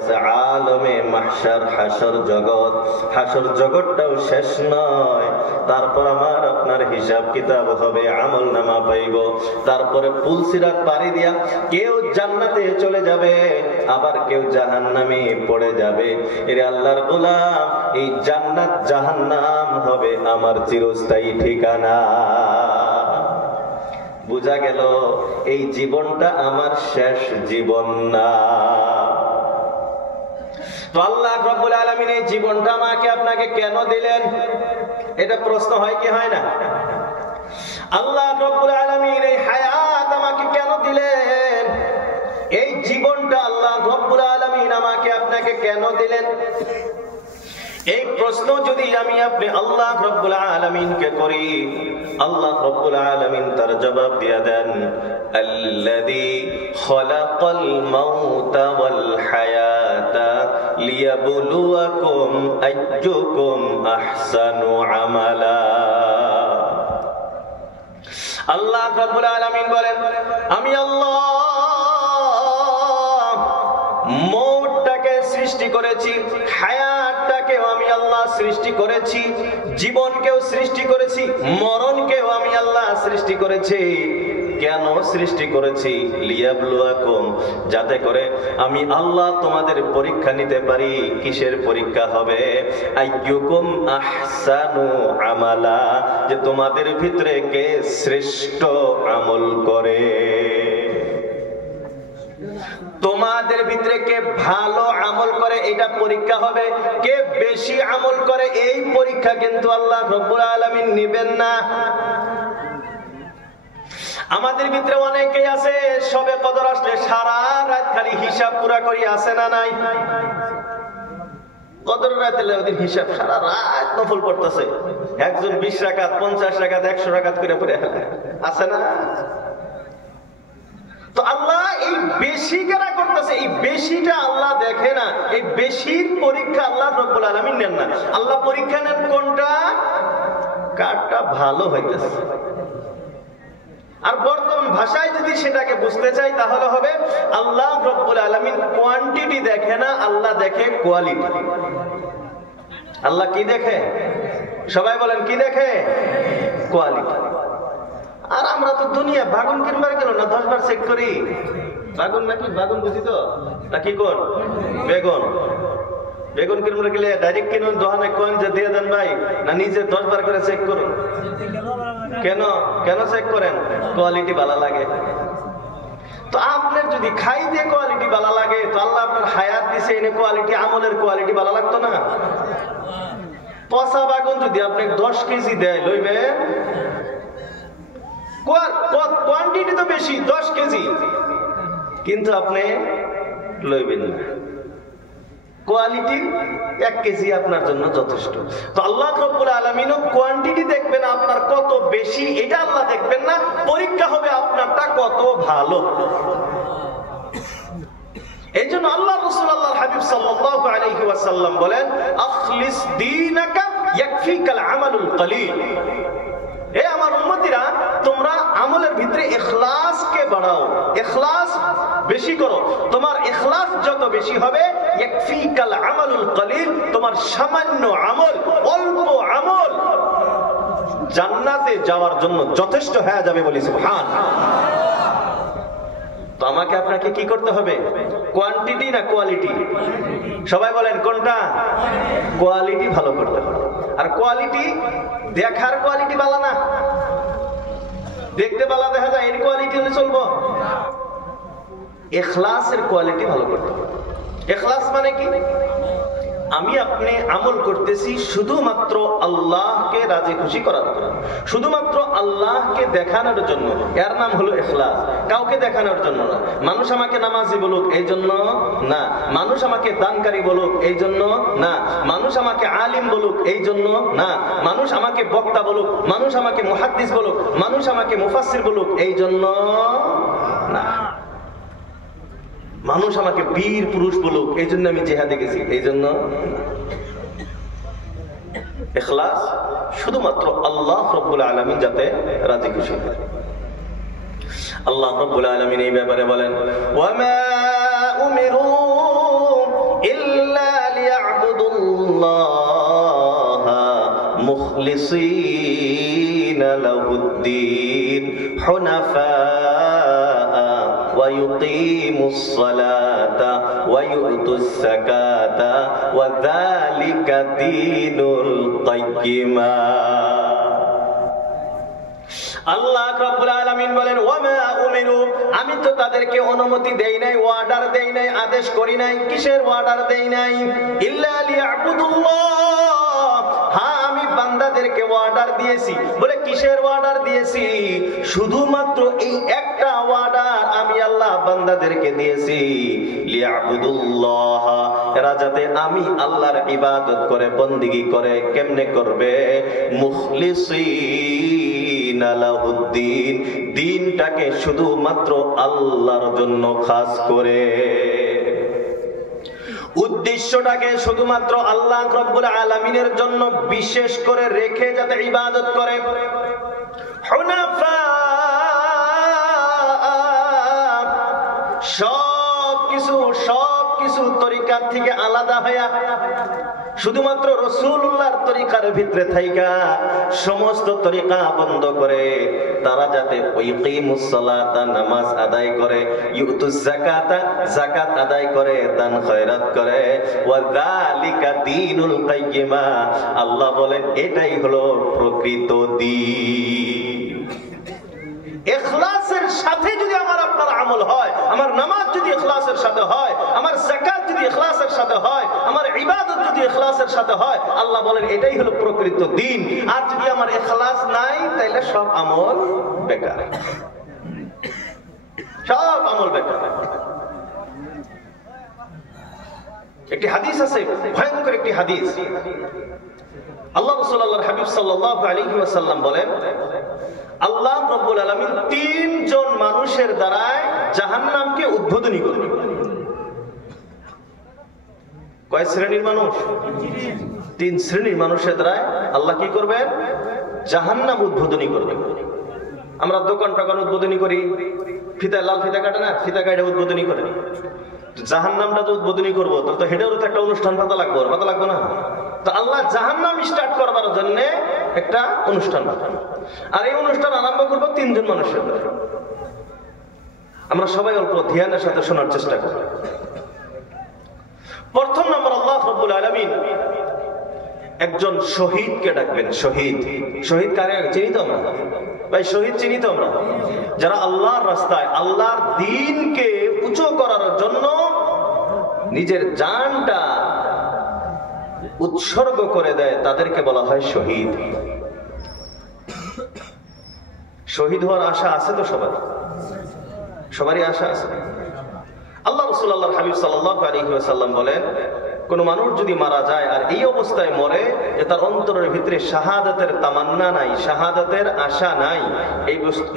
আছে আলমে মাহশার, হাসর জগৎ। হাসর জগৎটাও শেষ নয়, তারপর আমার আপনার হিসাব কিতাব হবে, আমল নামা পাইব। তারপরে পুলসিরাত পাড়ি দিয়া কেউ জান্নাতে চলে যাবে, আবার কেউ জাহান্নামে পড়ে যাবে। এরে আল্লাহর গোলাম, এই জান্নাত জাহান্নাম হবে আমার চিরস্থায়ী ঠিকানা। বুঝা গেল এই জীবনটা আমার শেষ জীবন না। তো আল্লাহ রাব্বুল আলামিন এই জীবনটা আমাকে আপনাকে কেন দিলেন, এটা প্রশ্ন হয় কি হয় না? আল্লাহ রাব্বুল আলামিন এই হায়াত আমাকে কেন দিলেন, এই জীবনটা আল্লাহ রাব্বুল আলামিন আমাকে আপনাকে কেন দিলেন? এই প্রশ্ন যদি আমি আপনি আল্লাহ রাব্বুল আলামিনকে করি, আল্লাহ রাব্বুল আলামিন তার জবাব দিয়া দেন, আল্লাযী খালাকাল মাউতা ওয়াল হায়াতা লিয়াবলুয়াকুম আইয়ুকুম আহসানু আমালা। আল্লাহ রাব্বুল আলামিন বলেন, আমি আল্লাহ মৌতটাকে সৃষ্টি করেছি, হায়াতটাকেও আমি আল্লাহ সৃষ্টি করেছি, জীবনকেও সৃষ্টি করেছি, মরণকেও আমি আল্লাহ সৃষ্টি করেছি। কেন সৃষ্টি করেছি? লিয়াবলুয়াকুম, যাতে করে আমি আল্লাহ তোমাদের পরীক্ষা নিতে পারি। কিসের পরীক্ষা হবে? আইয়ুকুম আহসানু আমালা, যে তোমাদের ভিতরে কে শ্রেষ্ঠ আমল করে, তোমাদের ভিতরে কে ভালো আমল করে, এটা পরীক্ষা হবে। কে বেশি আমল করে, এই পরীক্ষা কিন্তু আল্লাহ রাব্বুল আলামিন নেবেন না। আমাদের ভিতরে অনেকেই আছে, সবে কদর আসলে সারা রাত খালি হিসাব পুরা করি, আছে না নাই? কদর রাতে ওদের হিসাব সারা রাত নফল পড়তেছে, একজন 20 রাকাত 50 রাকাত 100 রাকাত করে পড়ে, আছে না? তো আল্লাহ এই বেশি কারা করতেছে, এই বেশিটা আল্লাহ দেখে না। এই বেশির পরীক্ষা আল্লাহ রাব্বুল আলামিন নেন না। আল্লাহ পরীক্ষা নেন কোনটা? কারটা ভালো হইতেছে। আর বর্তমান ভাষায় যদি সেটাকে বুঝতে চাই, তাহলে হবে আল্লাহ রাব্বুল আলামিন কোয়ান্টিটি দেখে না, আল্লাহ দেখে কোয়ালিটি। আল্লাহ কি দেখে? সবাই বলেন কি দেখে? কোয়ালিটি। আর আমরা তো দুনিয়া বাগুন কিনবার গেল না 10 বার চেক করি। বাগুন নাকি বাগুন বুঝি তো নাকি কোন বেগুন, বেগুন কিনবার গেলে ডাইরেক্ট কিনুন, দোকানে কোন যে দিয়ে দেন ভাই, না নিজে 10 বার করে চেক করুন? কেন কেন চেক করেন? কোয়ালিটি ভালো লাগে। তো আপনার যদি খাইতে কোয়ালিটি ভালো লাগে, তো আল্লাহ আপনার হায়াত দিছে, এনে কোয়ালিটি, আমলের কোয়ালিটি ভালো লাগতো না? পচা বাগুন যদি আপনি 10 কেজি দেয়, লইবে? কোয়ান্টিটি তো বেশি, 10 কেজি, কিন্তু আপনি লইবেন না। কোয়ালিটি 1 কেজি আপনার জন্য যথেষ্ট। তো আল্লাহ রাব্বুল আলামিনও কোয়ান্টিটি দেখবেন আপনার কত বেশি, এটা আল্লাহ দেখবেন না। পরীক্ষা হবে আপনারটা কত ভালো। এই জন্য আল্লাহ রাসূল আল্লাহর হাবিব সাল্লাল্লাহু আলাইহি ওয়াসাল্লাম বলেন, আখলিস দীনাকা ইয়াকফিকাল আমালুল কলিল। এ আমার উম্মতিরা, তোমরা আমলের ভিতরে ইখলাসকে বাড়াও, ইখলাস বেশি করো। তোমার ইখলাস যত বেশি হবে, ইয়াকফিকাল আমালুল কলিল, তোমার সামান্য আমল, অল্প আমল জান্নাতে যাওয়ার জন্য যথেষ্ট হয়ে যাবে, বলি সুবহানাল্লাহ। তো আমাকে আপনাকে কি করতে হবে? কোয়ান্টিটি না কোয়ালিটি? সবাই বলেন কোনটা? কোয়ালিটি ভালো করতে হবে। আর কোয়ালিটি দেখার কোয়ালিটি ভালো না, দেখতে ভালো দেখা যায়, এর কোয়ালিটি হলে চলবো? ইখলাসের কোয়ালিটি ভালো করতে হবে। ইখলাস মানে কি? আমি আপনি আমল করতেছি শুধুমাত্র আল্লাহকে রাজি খুশি করার জন্য, শুধুমাত্র আল্লাহকে দেখানোর জন্য, এর নাম হলো ইখলাস। কাউকে দেখানোর জন্য না। মানুষ আমাকে নামাজি বলুক এই জন্য না, মানুষ আমাকে দানকারী বলুক এই জন্য না, মানুষ আমাকে আলিম বলুক এই জন্য না, মানুষ আমাকে বক্তা বলুক, মানুষ আমাকে মুহাদ্দিস বলুক, মানুষ আমাকে মুফাসসির বলুক এই জন্য না, মানুষ আমাকে বীর পুরুষ বলুক এই জন্য আমি জিহাদে গেছি এই জন্য। ইখলাস শুধুমাত্র আল্লাহ রাব্বুল আলামিন যাতে রাজি খুশি হয়। আল্লাহ রাব্বুল আলামিন এই ব্যাপারে বলেন, ওয়া মা উমিরু মুখলিসিনা লাহুদ্দীন হুনাফা ওয়া ইউকিমুস সালাতা ওয়া ইউতুস যাকাতা ওয়া যালিকা দীনুল কাইয়্যিমা। আল্লাহ রাব্বুল আলামিন বলেন, ওয়ামা উমিরু, আমি তো তাদেরকে অনুমতি দেই নাই, অর্ডার দেই নাই, আদেশ করি নাই। কিসের অর্ডার দেই নাই? ইল্লা লিয়াবুদুল্লাহ, হ্যাঁ আমি বান্দাদেরকে অর্ডার দিয়েছি। বলে কিসের অর্ডার দিয়েছি? শুধুমাত্র এই একটা অর্ডার আমি আল্লাহ বান্দাদেরকে দিয়েছি, লিয়াবুদুল্লাহ, এরা যাতে আমি আল্লাহর ইবাদত করে, বন্দেগী করে। কেমনে করবে? মুখলিসিনা লাহুদ্দীন, দ্বীনটাকে শুধুমাত্র আল্লাহর জন্য খাস করে, উদ্দেশ্যটাকে শুধুমাত্র আল্লাহ রাব্বুল আলামিনের জন্য বিশেষ করে রেখে যাতে ইবাদত করে। হুনাফা, সবকিছু তরিকার থেকে আলাদা হয়ে শুধুমাত্র রাসূলুল্লাহর তরিকার ভিতরে থাইকা সমস্ত তরিকা বন্ধ করে তারা যাতে ইকিমুস সালাতা, নামাজ আদায় করে, ইউতুজ যাকাতা, যাকাত আদায় করে, দান খয়রাত করে, ওয়া যালিকা দীনুল কাইয়্যিমা, আল্লাহ বলেন এটাই হলো প্রকৃত দ্বীন। ইখলাসের সাথে যদি আমার আপনার আমল হয়, আমার নামাজ যদি ইখলাসের সাথে হয়, আমার যাকাত যদি ইখলাসের সাথে হয়, আমার ইবাদত যদি ইখলাসের সাথে হয়, আল্লাহ বলেন এটাই হলো প্রকৃত দ্বীন। আর যদি আমার ইখলাস নাই, তাহলে সব আমল বেকার, সব আমল বেকার। একটি হাদিস আছে, ভয়ঙ্কর একটি হাদিস। আল্লাহ রাসূল আল্লাহর হাবিব সাল্লাল্লাহু আলাইহি ওয়াসাল্লাম বলেন, আল্লাহ রাব্বুল আলামিন তিনজন মানুষের দ্বারায় জাহান্নামকে উদ্বোধনী করবেন। কয় শ্রেণীর মানুষ? তিন শ্রেণীর মানুষের দ্বারায় আল্লাহ কি করবেন? জাহান্নাম উদ্বোধনী করবেন। আমরা দোকান টোকান উদ্বোধনী করি, ফিতা, লাল ফিতা কাটে না, ফিতা কাটে উদ্বোধনী করে। জাহান্নামটা তো উদ্বোধনী করবো, তো হেঁটেও তো একটা অনুষ্ঠান পাতা লাগবে না? তো আল্লাহ জাহান্নাম স্টার্ট করবার জন্য একটা অনুষ্ঠান পাঠান, আর এই অনুষ্ঠান আরম্ভ করবো তিনজন মানুষের দ্বারা। আমরা সবাই অল্প ধ্যানের সাথে শোনার চেষ্টা করি। প্রথম নম্বর, আল্লাহ রাব্বুল আলামিন একজন শহীদকে ডাকবেন। শহীদ কারে চিনি তো আমরা? ভাই শহীদ চিনি তো আমরা? যারা আল্লাহর রাস্তায়, আল্লাহর দ্বীনকে উঁচু করার জন্য নিজের জানটা উৎসর্গ করে দেয়, তাদেরকে বলা হয় শহীদ। শহীদ হওয়ার আশা আছে তো সবারই আশা আছে। আল্লাহ রাসূল আল্লাহর হাবিব সাল্লাল্লাহু আলাইহি ওয়াসাল্লাম বলেন, কোন মানুষ যদি মারা যায় আর এই অবস্থায় মরে যে তার অন্তরের ভিতরে শাহাদাতের তামান্না নাই, শাহাদাতের আশা নাই,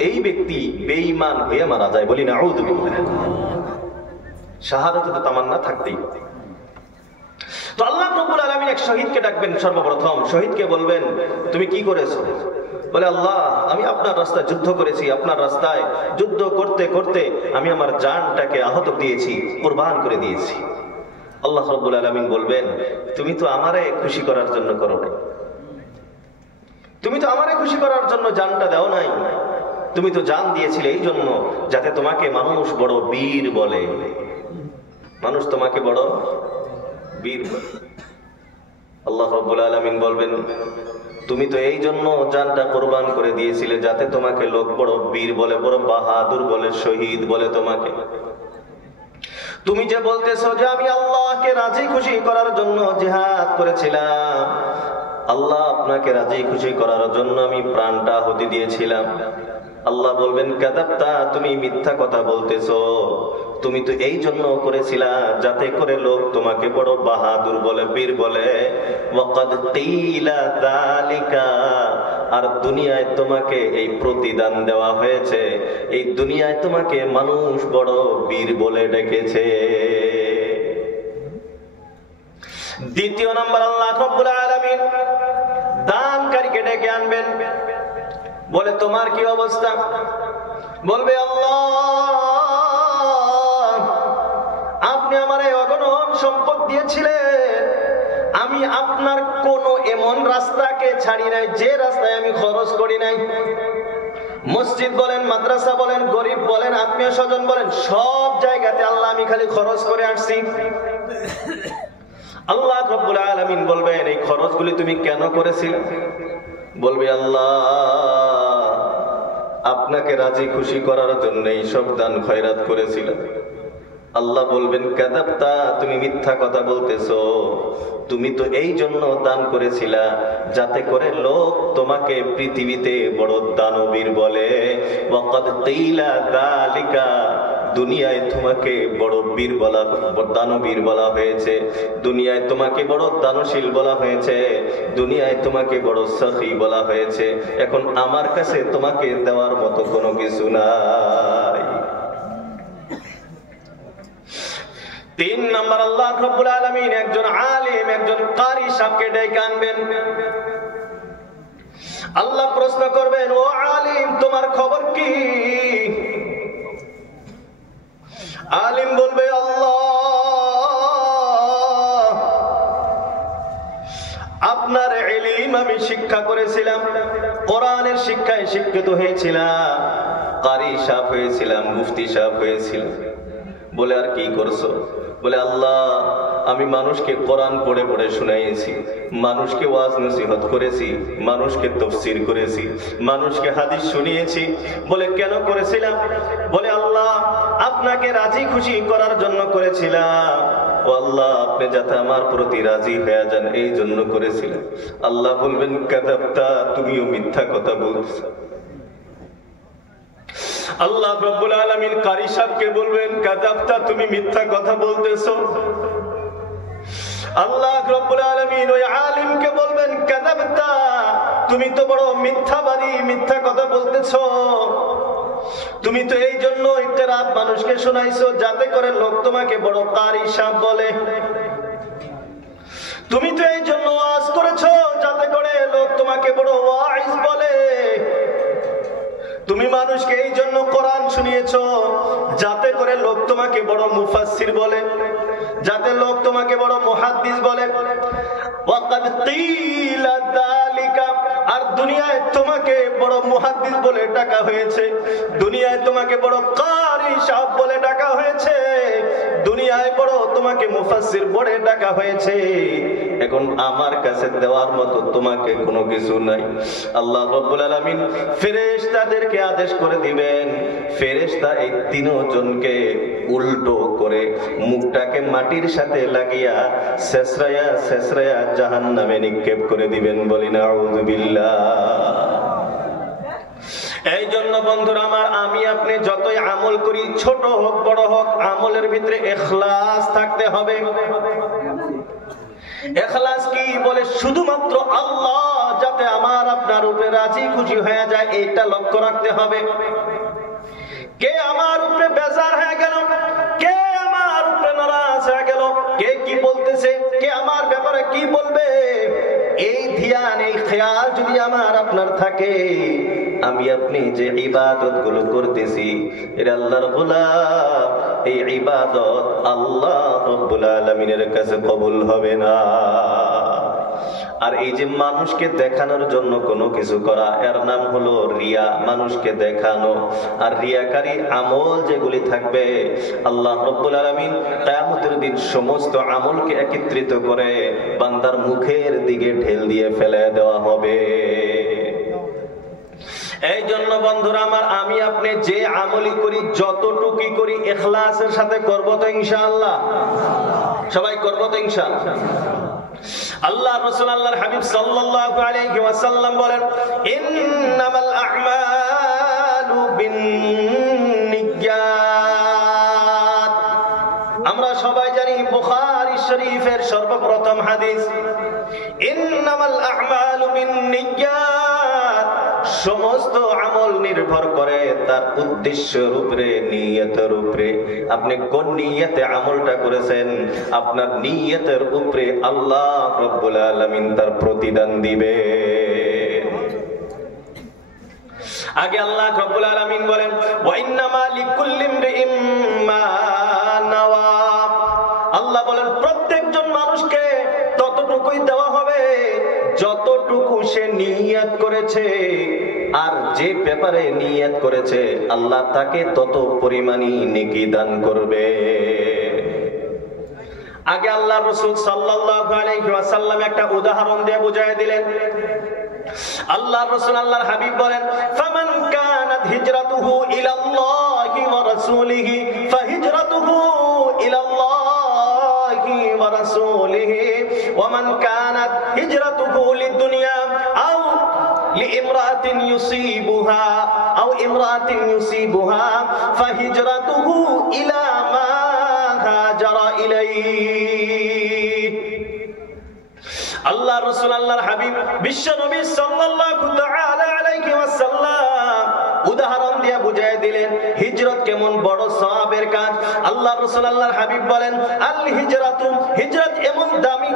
এই ব্যক্তি বেঈমান হয়ে মারা যায়। বলি নাউযু বিল্লাহ। শাহাদাতের তামান্না থাকতেই হবে। তো আল্লাহ রাব্বুল আলামিন এক শহীদকে ডাকবেন। সর্বপ্রথম শহীদকে বলবেন, তুমি কি করেছো? বলে, আল্লাহ আমি আপনার রাস্তায় যুদ্ধ করেছি, আপনার রাস্তায় যুদ্ধ করতে করতে আমি আমার জানটাকে আহত দিয়েছি, কুরবান করে দিয়েছি। আল্লাহ রাব্বুল আলামিন বলবেন, তুমি তো আমারে খুশি করার জন্য করো নাই, তুমি তো আমারে খুশি করার জন্য জানটা দাও নাই, তুমি তো জান দিয়েছিলে এই জন্য যাতে তোমাকে মানুষ বড় বীর বলে, মানুষ তোমাকে বড় বীর বলে। আল্লাহ রাব্বুল আলামিন বলবেন, তুমি তো এই জন্য জানটা কোরবান করে দিয়েছিলে যাতে তোমাকে লোক বড় বীর বলে, বড় বাহাদুর বলে, শহীদ বলে তোমাকে। তুমি যে বলতেছো যে আমি আল্লাহকে রাজি খুশি করার জন্য জিহাদ করেছিলাম, আল্লাহ আপনাকে রাজি খুশি করার জন্য আমি প্রাণটা আহুতি দিয়েছিলাম, আল্লাহ বলবেন, কাযাবতা, তুমি মিথ্যা কথা বলতেছো, তুমি তো এই জন্য করেছিলা যাতে করে লোক তোমাকে বড় বাহাদুর বলে, বীর বলে। ওয়াকাদ কিলা যালিকা, আর দুনিয়ায় তোমাকে এই প্রতিদান দেওয়া হয়েছে, এই দুনিয়ায় তোমাকে মানুষ বড় বীর বলে ডেকেছে। দ্বিতীয় নম্বর, আল্লাহ রাব্বুল আলামিন দানকারীকে ডেকে আনবেন। বলে, তোমার কি অবস্থা? বলবে, আল্লাহ আপনি আমারে অগণন সম্পদ দিয়েছিলেন, আমি আমি আপনার কোন এমন রাস্তাকে ছাড়ি নাই যে রাস্তায় আমি খরচ করি নাই। মসজিদ বলেন, মাদ্রাসা বলেন, গরিব বলেন, আত্মীয় স্বজন বলেন, সব জায়গাতে আল্লাহ আমি খালি খরচ করে আসছি। আল্লাহ রাব্বুল আলামিন বলবেন, এই খরচগুলি তুমি কেন করেছিলে? বলবে, আল্লাহ আপনাকে রাজি খুশি করার জন্য এই সব দান খয়রাত করেছিলাম। আল্লাহ বলবেন, কাযাবতা, তুমি মিথ্যা কথা বলতেছো। তুমি তো এই জন্য দান করেছিলা যাতে করে লোক তোমাকে পৃথিবীতে বড় দানবীর বলে। ওয়াকাদ কিলা যালিকা, দুনিয়ায় তোমাকে বড় বীর বলা, দানবীর বলা হয়েছে। দুনিয়ায় তোমাকে বড় দানশীল বলা হয়েছে। দুনিয়ায় তোমাকে বড় সখী বলা হয়েছে। এখন আমার কাছে তোমাকে দেওয়ার মতো কোনো কিছু নাই। 3 নাম্বার, আল্লাহ রাব্বুল আলামিন একজন আলেম, একজন কারি সাহেবকে ডেকে আনবেন। আল্লাহ প্রশ্ন করবেন, ও আলিম তোমার খবর কি? আলিম বলবে, আল্লাহ আপনার ইলম আমি শিক্ষা করেছিলাম, কোরআনের শিক্ষায় শিক্ষিত হয়েছিলাম, কারি সাহেব হয়েছিলাম, মুফতি সাহেব হয়েছিলাম। বলে, আর কি করছো? বলে, আল্লাহ আমি মানুষকে কোরআন পড়ে পড়ে শুনাইছি, মানুষকে ওয়াজ নসিহত করেছি, মানুষকে তাফসীর করেছি, মানুষকে হাদিস শুনিয়েছি। বলে, কেন করেছিলাম? বলে, আল্লাহ আপনাকে রাজি খুশি করার জন্য করেছিলাম। ও আল্লাহ, আপনি যাতে আমার প্রতি রাজি হয়ে যান এই জন্য করেছিলাম। আল্লাহ বলবেন, কাযাবতা, তুমিও মিথ্যা কথা বলছো। আল্লাহ রাব্বুল আলামিন কারি সাহেবকে বলবেন, কাযাবতা, তুমি মিথ্যা কথা বলতেছো। আল্লাহ রাব্বুল আলামিন ওই আলিমকে বলবেন, কাযাবতা, তুমি তো বড় মিথ্যাবাদী, মিথ্যা কথা বলতেছো। তুমি তো এই জন্য একটা রাত মানুষকে শোনাইছো যাতে করে লোক তোমাকে বড় কারি সাহেব বলে। তুমি তো এই জন্য ওয়াজ করেছো যাতে করে লোক তোমাকে বড় ওয়াইজ বলে। তুমি মানুষকে এই জন্য কোরআন শুনিয়েছো যাতে করে লোক তোমাকে বড় মুফাসসির বলে, যাতে লোক তোমাকে বড় মুহাদ্দিস বলে। ওয়াকাদ কিলা যালিকা, আর দুনিয়ায় তোমাকে বড় মুহাদ্দিস বলে ডাকা হয়েছে, দুনিয়ায় তোমাকে বড় কারি সাহেব বলে ডাকা হয়েছে, দুনিয়ায় বড় তোমাকে মুফাসসির বলে ডাকা হয়েছে। এখন আমার কাছে দেওয়ার মতো তোমাকে কোনো কিছু নাই। আল্লাহ রাব্বুল আলামিন ফেরেশতাদেরকে আদেশ করে দিবেন, ফেরেশতা এই 3 জনকে উল্টো করে মুখটাকে মাটির সাথে লাগিয়া ছেঁচড়ায়া ছেঁচড়ায়া জাহান্নামে নিক্ষেপ করে দিবেন। বলি নাউযুবিল্লাহ। এই জন্য বন্ধুরা আমার, আমি আপনি যতই আমল করি, ছোট হোক বড় হোক, আমলের ভিতরে ইখলাস থাকতে হবে। ইখলাস কি? বলে শুধুমাত্র আল্লাহ যাতে আমার আপনার উপরে রাজি খুশি হয়ে যায় এইটা লক্ষ্য রাখতে হবে। কে আমার উপরে বেজার হয়ে গেল, কে আমার উপরে নারাজ হয়ে গেল, কে কি বলতেছে, কে আমার ব্যাপারে কি বলবে, এই ধ্যান এই খেয়াল যদি আমার আপনার থাকে, আমি আপনি যে ইবাদত গুলো করতেছি এর আল্লাহর গোলাম, এই ইবাদত আল্লাহ রাব্বুল আলামিনের কাছে কবুল হবে না। আর এই যে মানুষকে দেখানোর জন্য কোনো কিছু করা, এর নাম হলো রিয়া, মানুষকে দেখানো। আর রিয়াকারী আমল যেগুলি থাকবে, আল্লাহ রাব্বুল আলামিন কিয়ামতের দিন সমস্ত আমলকে একত্রিত করে বান্দার মুখের দিকে ঢেল দিয়ে ফেলে দেওয়া হবে। এই জন্য বন্ধুরা আমার, আমি আপনি যে আমলই করি, যতটুকুই করি, ইখলাসের সাথে করব তো ইনশাআল্লাহ? সবাই করব তো ইনশাআল্লাহ? আল্লাহ রাসূল আল্লাহর হাবিব সাল্লাল্লাহু আলাইহি ওয়াসাল্লাম বলেন, ইন্নামাল আ'মালু বিন্নিয়াত। আমরা সবাই জানি বুখারী শরীফের সর্বপ্রথম হাদিস, ইন্নামাল আ'মালু বিন্নিয়াত। সমস্ত আমল নির্ভর করে তার উদ্দেশ্যের উপরে, নিয়তের উপরে। আপনি কোন নিয়তে আমলটা করেছেন, আপনার নিয়তের উপরে আল্লাহ রাব্বুল আলামিন তার প্রতিদান দিবে। আগে আল্লাহ রাব্বুল আলামিন বলেন, ওয়া ইন্নামা লিকুল্লি ইমরিইম মা নাওয়া। আল্লাহ বলেন প্রত্যেকজন মানুষকে ততটুকুই ততটুকুই দেওয়া হবে যতটুকু সে নিয়ত করেছে। আর যে ব্যাপারে নিয়ত করেছে আল্লাহ তাকে তত পরিমাণই নেকি দান করবে। আগে আল্লাহ রাসূল সাল্লাল্লাহু আলাইহি ওয়াসাল্লাম একটা উদাহরণ দিয়ে বুঝায় দিলেন। আল্লাহ রাসূল আল্লাহর হাবিব বলেন, ফামান কানাত হিজরাতুহু ইলাল্লাহি ওয়া রাসূলিহি ফাহিজরাতুহু ইলাল্লাহি ওয়া রাসূলিহি ওয়া মান কানাত হিজরাতুহু লিদ-দুনিয়া আও লিইমরাতিন ইউসিবুহা আও ইমরাতিন ইউসিবুহা ফাহিজরাতুহু ইলা মা হাজারা ইলাইহি। আল্লাহ রাসূল আল্লাহর হাবিব বিশ্ব নবী সাল্লাল্লাহু তাআলা আলাইহি ওয়াসাল্লাম উদাহরণ দিয়ে বুঝায় দিলেন হিজরত কেমন বড় সওয়াবের কাজ। আল্লাহ রাসূল আল্লাহর হাবিব বলেন, আল হিজরাতু, হিজরত এমন দামি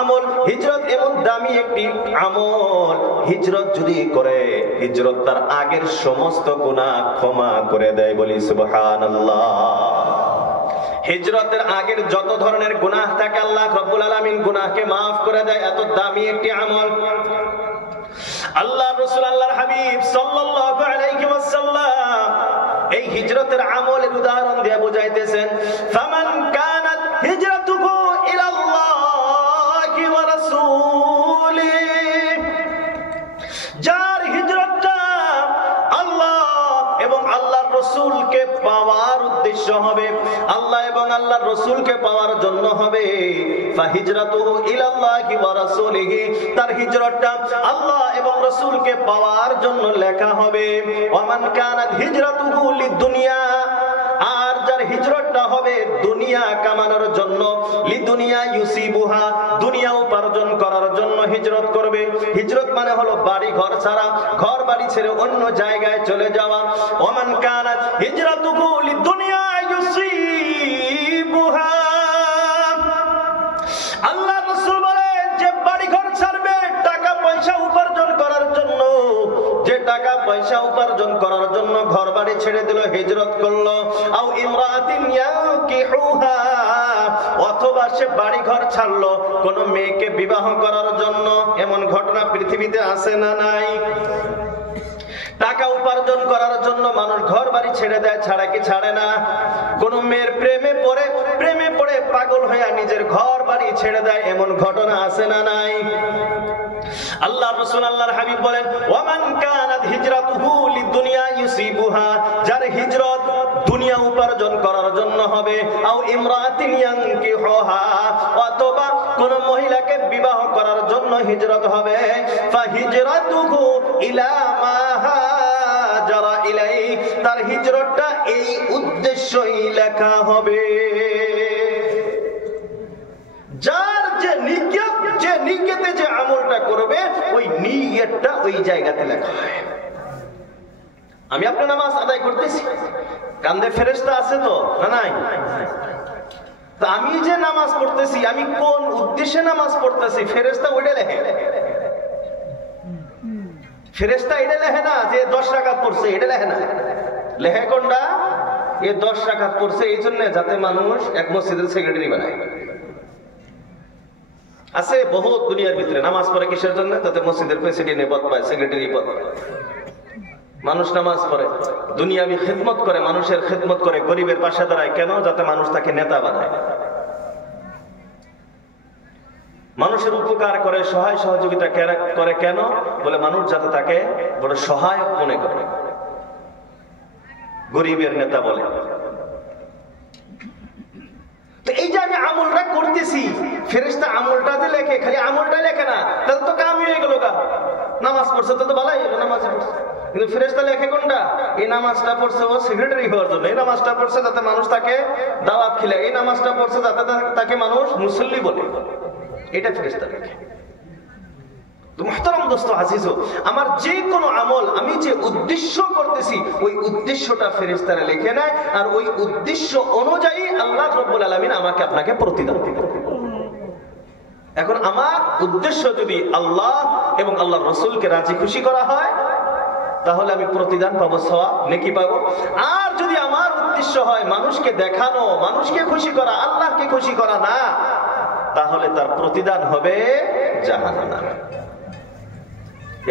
আমল, হিজরত এমন দামি একটি আমল, হিজরত যদি করে হিজরত তার আগের সমস্ত গুনাহ ক্ষমা করে দেয়। বলি সুবহানাল্লাহ। হিজরতের আগের যত ধরনের গুনাহ থাকে আল্লাহ রাব্বুল আলামিন গুনাহকে maaf করে দেয়। এত দামি একটি আমল। আল্লাহ রাসূল আল্লাহর হাবিব সাল্লাল্লাহু আলাইহি ওয়াসাল্লাম এই হিজরতের আমলের উদাহরণ দিয়ে বুঝাইতেছেন, ফামান কানাত হিজরাতুহু ইলাল্লাহি ওয়া রাসূলিহি, যার হিজরতটা আল্লাহ এবং আল্লাহর রাসূলকে পাওয়ার উদ্দেশ্য হবে, আল্লাহ এবং আল্লাহর রাসূলকে পাওয়ার জন্য হবে, ফাহিজরাতুহু ইলাল্লাহি ওয়া রাসূলিহি, তার হিজরতটা আল্লাহ এবং রাসূলকে পাওয়ার জন্য লেখা হবে। ওয়া মান কানাত হিজরাতুহু লিদ-দুনিয়া, আর যার হিজরতটা হবে দুনিয়া কামানোর জন্য, লিদুনিয়া ইউসিবুহা, দুনিয়া উপার্জন করার জন্য হিজরত করবে। হিজরত মানে হলো বাড়ি ঘর ছাড়া, ঘর বাড়ি ছেড়ে অন্য জায়গায় চলে যাওয়া। ওয়া মান কানাত হিজরাতুহু লিদুনিয়া ইউসিবুহা, আল্লাহ রাসূল বলেন যে বাড়ি ঘর ছাড়বে টাকা পয়সা উপার্জন করার জন্য, যে টাকা পয়সা উপার্জন করার জন্য ঘর বাড়ি ছেড়ে দিল, হিজরত করলো, আও ইমরাতিন ইয়াকিহুহা, অথবা সে বাড়ি ঘর ছাড়লো কোন মেয়েকে বিবাহ করার জন্য। এমন ঘটনা পৃথিবীতে আছে না নাই? টাকা উপার্জন করার জন্য মানুষ ঘর বাড়ি ছেড়ে দেয়, ছাড়া কি ছাড়ে না? কোন মেয়ের প্রেমে পড়ে পাগল হয়ে নিজের ঘর বাড়ি ছেড়ে দেয়, এমন ঘটনা আছে না নাই? আল্লাহ রাসূল আল্লাহর হাবিব বলেন, ওয়া মান কানাত হিজরাতুহু লিদুনিয়া ইউসিবুহা, যার হিজরত দুনিয়া উপার্জন করার জন্য হবে, আও ইমরাতিন ইয়ানকিহুহা, অথবা কোন মহিলাকে বিবাহ করার জন্য হিজরত হবে, ফাহিজরাতুহু ইলা মা হাজারা ইলাইহি, তার হিজরতটা এই উদ্দেশ্যই লেখা হবে। যার যে নিয়ত, যে নিয়তে যে আমলটা করবে ওই নিয়তটা ওই জায়গাতে লেখা হয়। আমি আপনার নামাজ আদায় করতেছি, কান্দে ফেরেশতা আছে তো না নাই? তো আমি যে নামাজ পড়তেছি আমি কোন উদ্দেশ্যে নামাজ পড়তেছি ফেরেশতা ওইটা লেখে। ফেরেশতা এটা লেখে না যে 10 রাকাত পড়ছে, এটা লেখে না। লেখে কোনটা? এ 10 রাকাত পড়ছে এই জন্য যাতে মানুষ এক মসজিদের সেক্রেটারি বানায়। আছে বহুত দুনিয়ার ভিতরে নামাজ পড়ে কিসের জন্য? তাতে মসজিদের প্রেসিডেন্ট পদ পায়, সেক্রেটারি পদ পায়। মানুষ নামাজ পড়ে দুনিয়াবি খিদমত করে, মানুষের খিদমত করে, গরিবের পাশে দাঁড়ায় কেন? যাতে মানুষ তাকে নেতা বানায়। মানুষের উপকার করে, সহায় সহযোগিতা করে কেন? বলে মানুষ যাতে তাকে বড় সহায়ক মনে করে, গরিবের নেতা বলে। তো এই যে আমি আমলটা করতেছি, ফেরেশতা আমলটাতে লেখে, খালি আমলটা লেখে না, তাহলে তো কামই হয়ে গেল। নামাজ পড়ছে তো ভালোই হলো, নামাজ পড়ছে, কিন্তু ফেরেশতা লেখে কোনটা? এই নামাজটা পড়ছে ও সেক্রেটারি হওয়ার জন্য, এই নামাজটা পড়ছে যাতে মানুষ তাকে দাওয়াত খিলে, এই নামাজটা পড়ছে যাতে তাকে মানুষ মুসল্লি বলে, এটা ফেরেশতা লেখে। তো মুহতারাম দোস্ত আজিজো, আমার যে কোনো আমল আমি যে উদ্দেশ্য করতেছি ওই উদ্দেশ্যটা ফেরেশতারা লিখে নেয়, আর ওই উদ্দেশ্য অনুযায়ী আল্লাহ রাব্বুল আলামিন আমাকে আপনাকে প্রতিদান দিবেন। এখন আমার উদ্দেশ্য যদি আল্লাহ এবং আল্লাহর রাসূলকে রাজি খুশি করা হয় তাহলে আমি প্রতিদান পাবো, সওয়াব নেকি পাবো। আর যদি আমার উদ্দেশ্য হয় মানুষকে দেখানো, মানুষকে খুশি করা, আল্লাহকে খুশি করা না, তাহলে তার প্রতিদান হবে জাহান্নাম।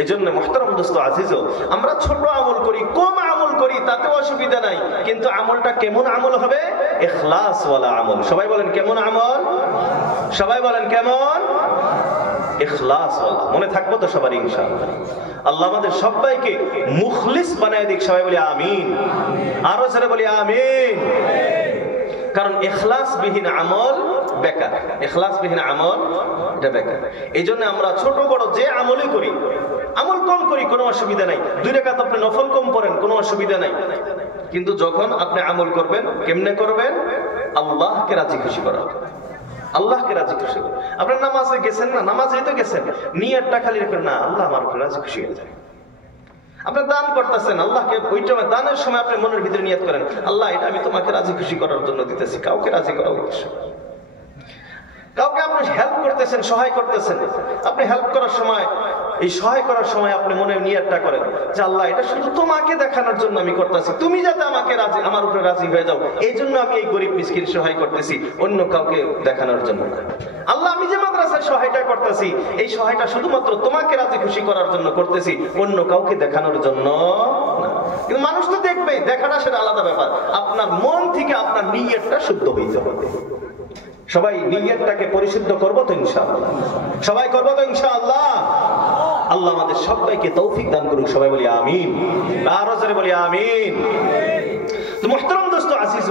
এজন্য মুহতারাম দোস্ত আজিজ, আমরা ছোট আমল করি, কম আমল করি, তাতে অসুবিধা নাই, কিন্তু আমলটা কেমন আমল হবে? ইখলাস ওয়ালা আমল। সবাই বলেন কেমন আমল? সবাই বলেন কেমন? ইখলাস ওয়ালা। মনে থাকবো তো সবার ইনশাআল্লাহ। আল্লাহ আমাদের সবাইকে মুখলিস বানায় দিক। সবাই বলি আমিন। আরো জোরে বলি আমিন। কারণ ইখলাস বিহীন আমল বেকার। ইখলাস বিহীন আমল এটা বেকার। এই জন্য আমরা ছোট বড় যে আমলই করি, আমল কম করি কোনো অসুবিধা নাই, 2 রাকাত আপনি নফল কম পড়েন কোনো অসুবিধা নাই, কিন্তু যখন আপনি আমল করবেন কেমনে করবেন? আল্লাহকে রাজি খুশি করা। আল্লাহকে রাজি খুশি করা। আপনার নামাজে গেছেন না, নামাজে তো গেছেন, নিয়তটা খালি রাখবেন না আল্লাহ আমার উপরে রাজি খুশি হয়ে যায়। আপনি দান করতেছেন, আল্লাহকে ওইটা দানের সময় আপনি মনের ভিতরে নিয়ত করেন আল্লাহ এটা আমি তোমাকে রাজি খুশি করার জন্য দিতেছি, কাউকে রাজি করা উদ্দেশ্য। কাউকে আপনি হেল্প করতেছেন, সহায় করতেছেন, আপনি হেল্প করার সময়, এই সহায় করার সময় আপনি মনে নিয়তটা করেন যে আল্লাহ এটা শুধু তোমাকে দেখানোর জন্য আমি করতেছি, তুমি যাতে আমাকে রাজি, আমার উপরে রাজি হয়ে যাও, এই জন্য আমি এই গরিব মিসকিন সহায় করতেছি, অন্য কাউকে দেখানোর জন্য না। আল্লাহ আমি যে মাদ্রাসায় সহায়তা করতেছি, এই সহায়তা শুধুমাত্র তোমাকে রাজি খুশি করার জন্য করতেছি, অন্য কাউকে দেখানোর জন্য না। কিন্তু মানুষ তো দেখবে, দেখাটা সেটা আলাদা ব্যাপার। আপনার মন থেকে আপনার নিয়তটা শুদ্ধ হইতে হবে। সবাই নিয়তটাকে পরিশুদ্ধ করবো তো ইনশাআল্লাহ? সবাই করবো তো ইনশাআল্লাহ? আল্লাহ আমাদের সবাইকে তৌফিক দান করুক। সবাই বলি আমিন। আরো জোরে বলি আমিন। তো মুহতারাম দোস্ত আজিজ,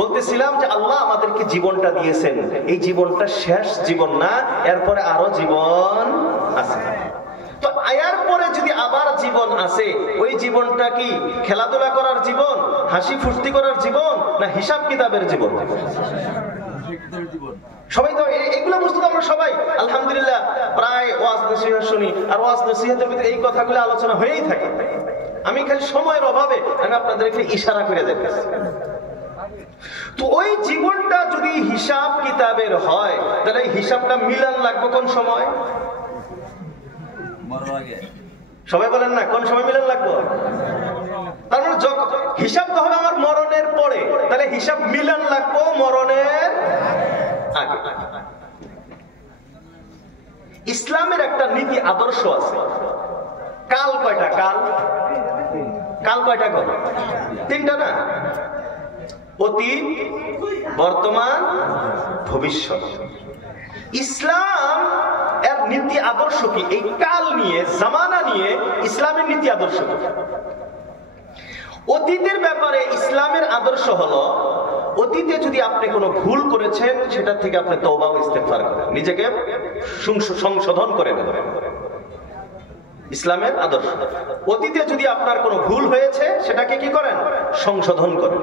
বলতেছিলাম যে আল্লাহ আমাদেরকে জীবনটা দিয়েছেন, এই জীবনটা শেষ জীবন না, এরপরে আরো জীবন আছে। তো আয়ার পরে যদি আবার জীবন আছে, ওই জীবনটা কি খেলাধুলা করার জীবন, হাসি ফুর্তি করার জীবন, না হিসাব কিতাবের জীবন? সবাই তো এগুলো বুঝতে আমরা সবাই আলহামদুলিল্লাহ প্রায় ওয়াজ নসিহত শুনি, আর ওয়াজ নসিহতের ভিতরে এই কথাগুলো আলোচনা হয়েই থাকে। আমি খালি সময়ের অভাবে আমি আপনাদেরকে ইশারা করে যাচ্ছি। তো ওই জীবনটা যদি হিসাব কিতাবের হয়, তাহলে এই হিসাবটা মিলান লাগবে কোন সময়? সবাই বলেন না কোন সময় মিলান লাগবে? তার মানে হিসাব তো হবে আমার মরণের পরে, তাহলে হিসাব মিলান লাগবো মরণের আগে। ইসলামের একটা নীতি আদর্শ আছে। কাল কয়টা? কাল কয়টা? কল 3টা না? অতীত, বর্তমান, ভবিষ্যৎ। ইসলাম এর নীতি আদর্শ কি? এই কাল নিয়ে, জামানা নিয়ে ইসলামের নীতি আদর্শ কি? অতীতের ব্যাপারে ইসলামের আদর্শ হলো, অতীতে যদি আপনি কোনো ভুল করেছেন সেটা থেকে আপনি তওবা ও ইস্তেগফার করেন, নিজেকে সংশোধন করে নেন। ইসলামের আদর্শ, অতীতে যদি আপনার কোনো ভুল হয়েছে সেটাকে কি করেন? সংশোধন করেন।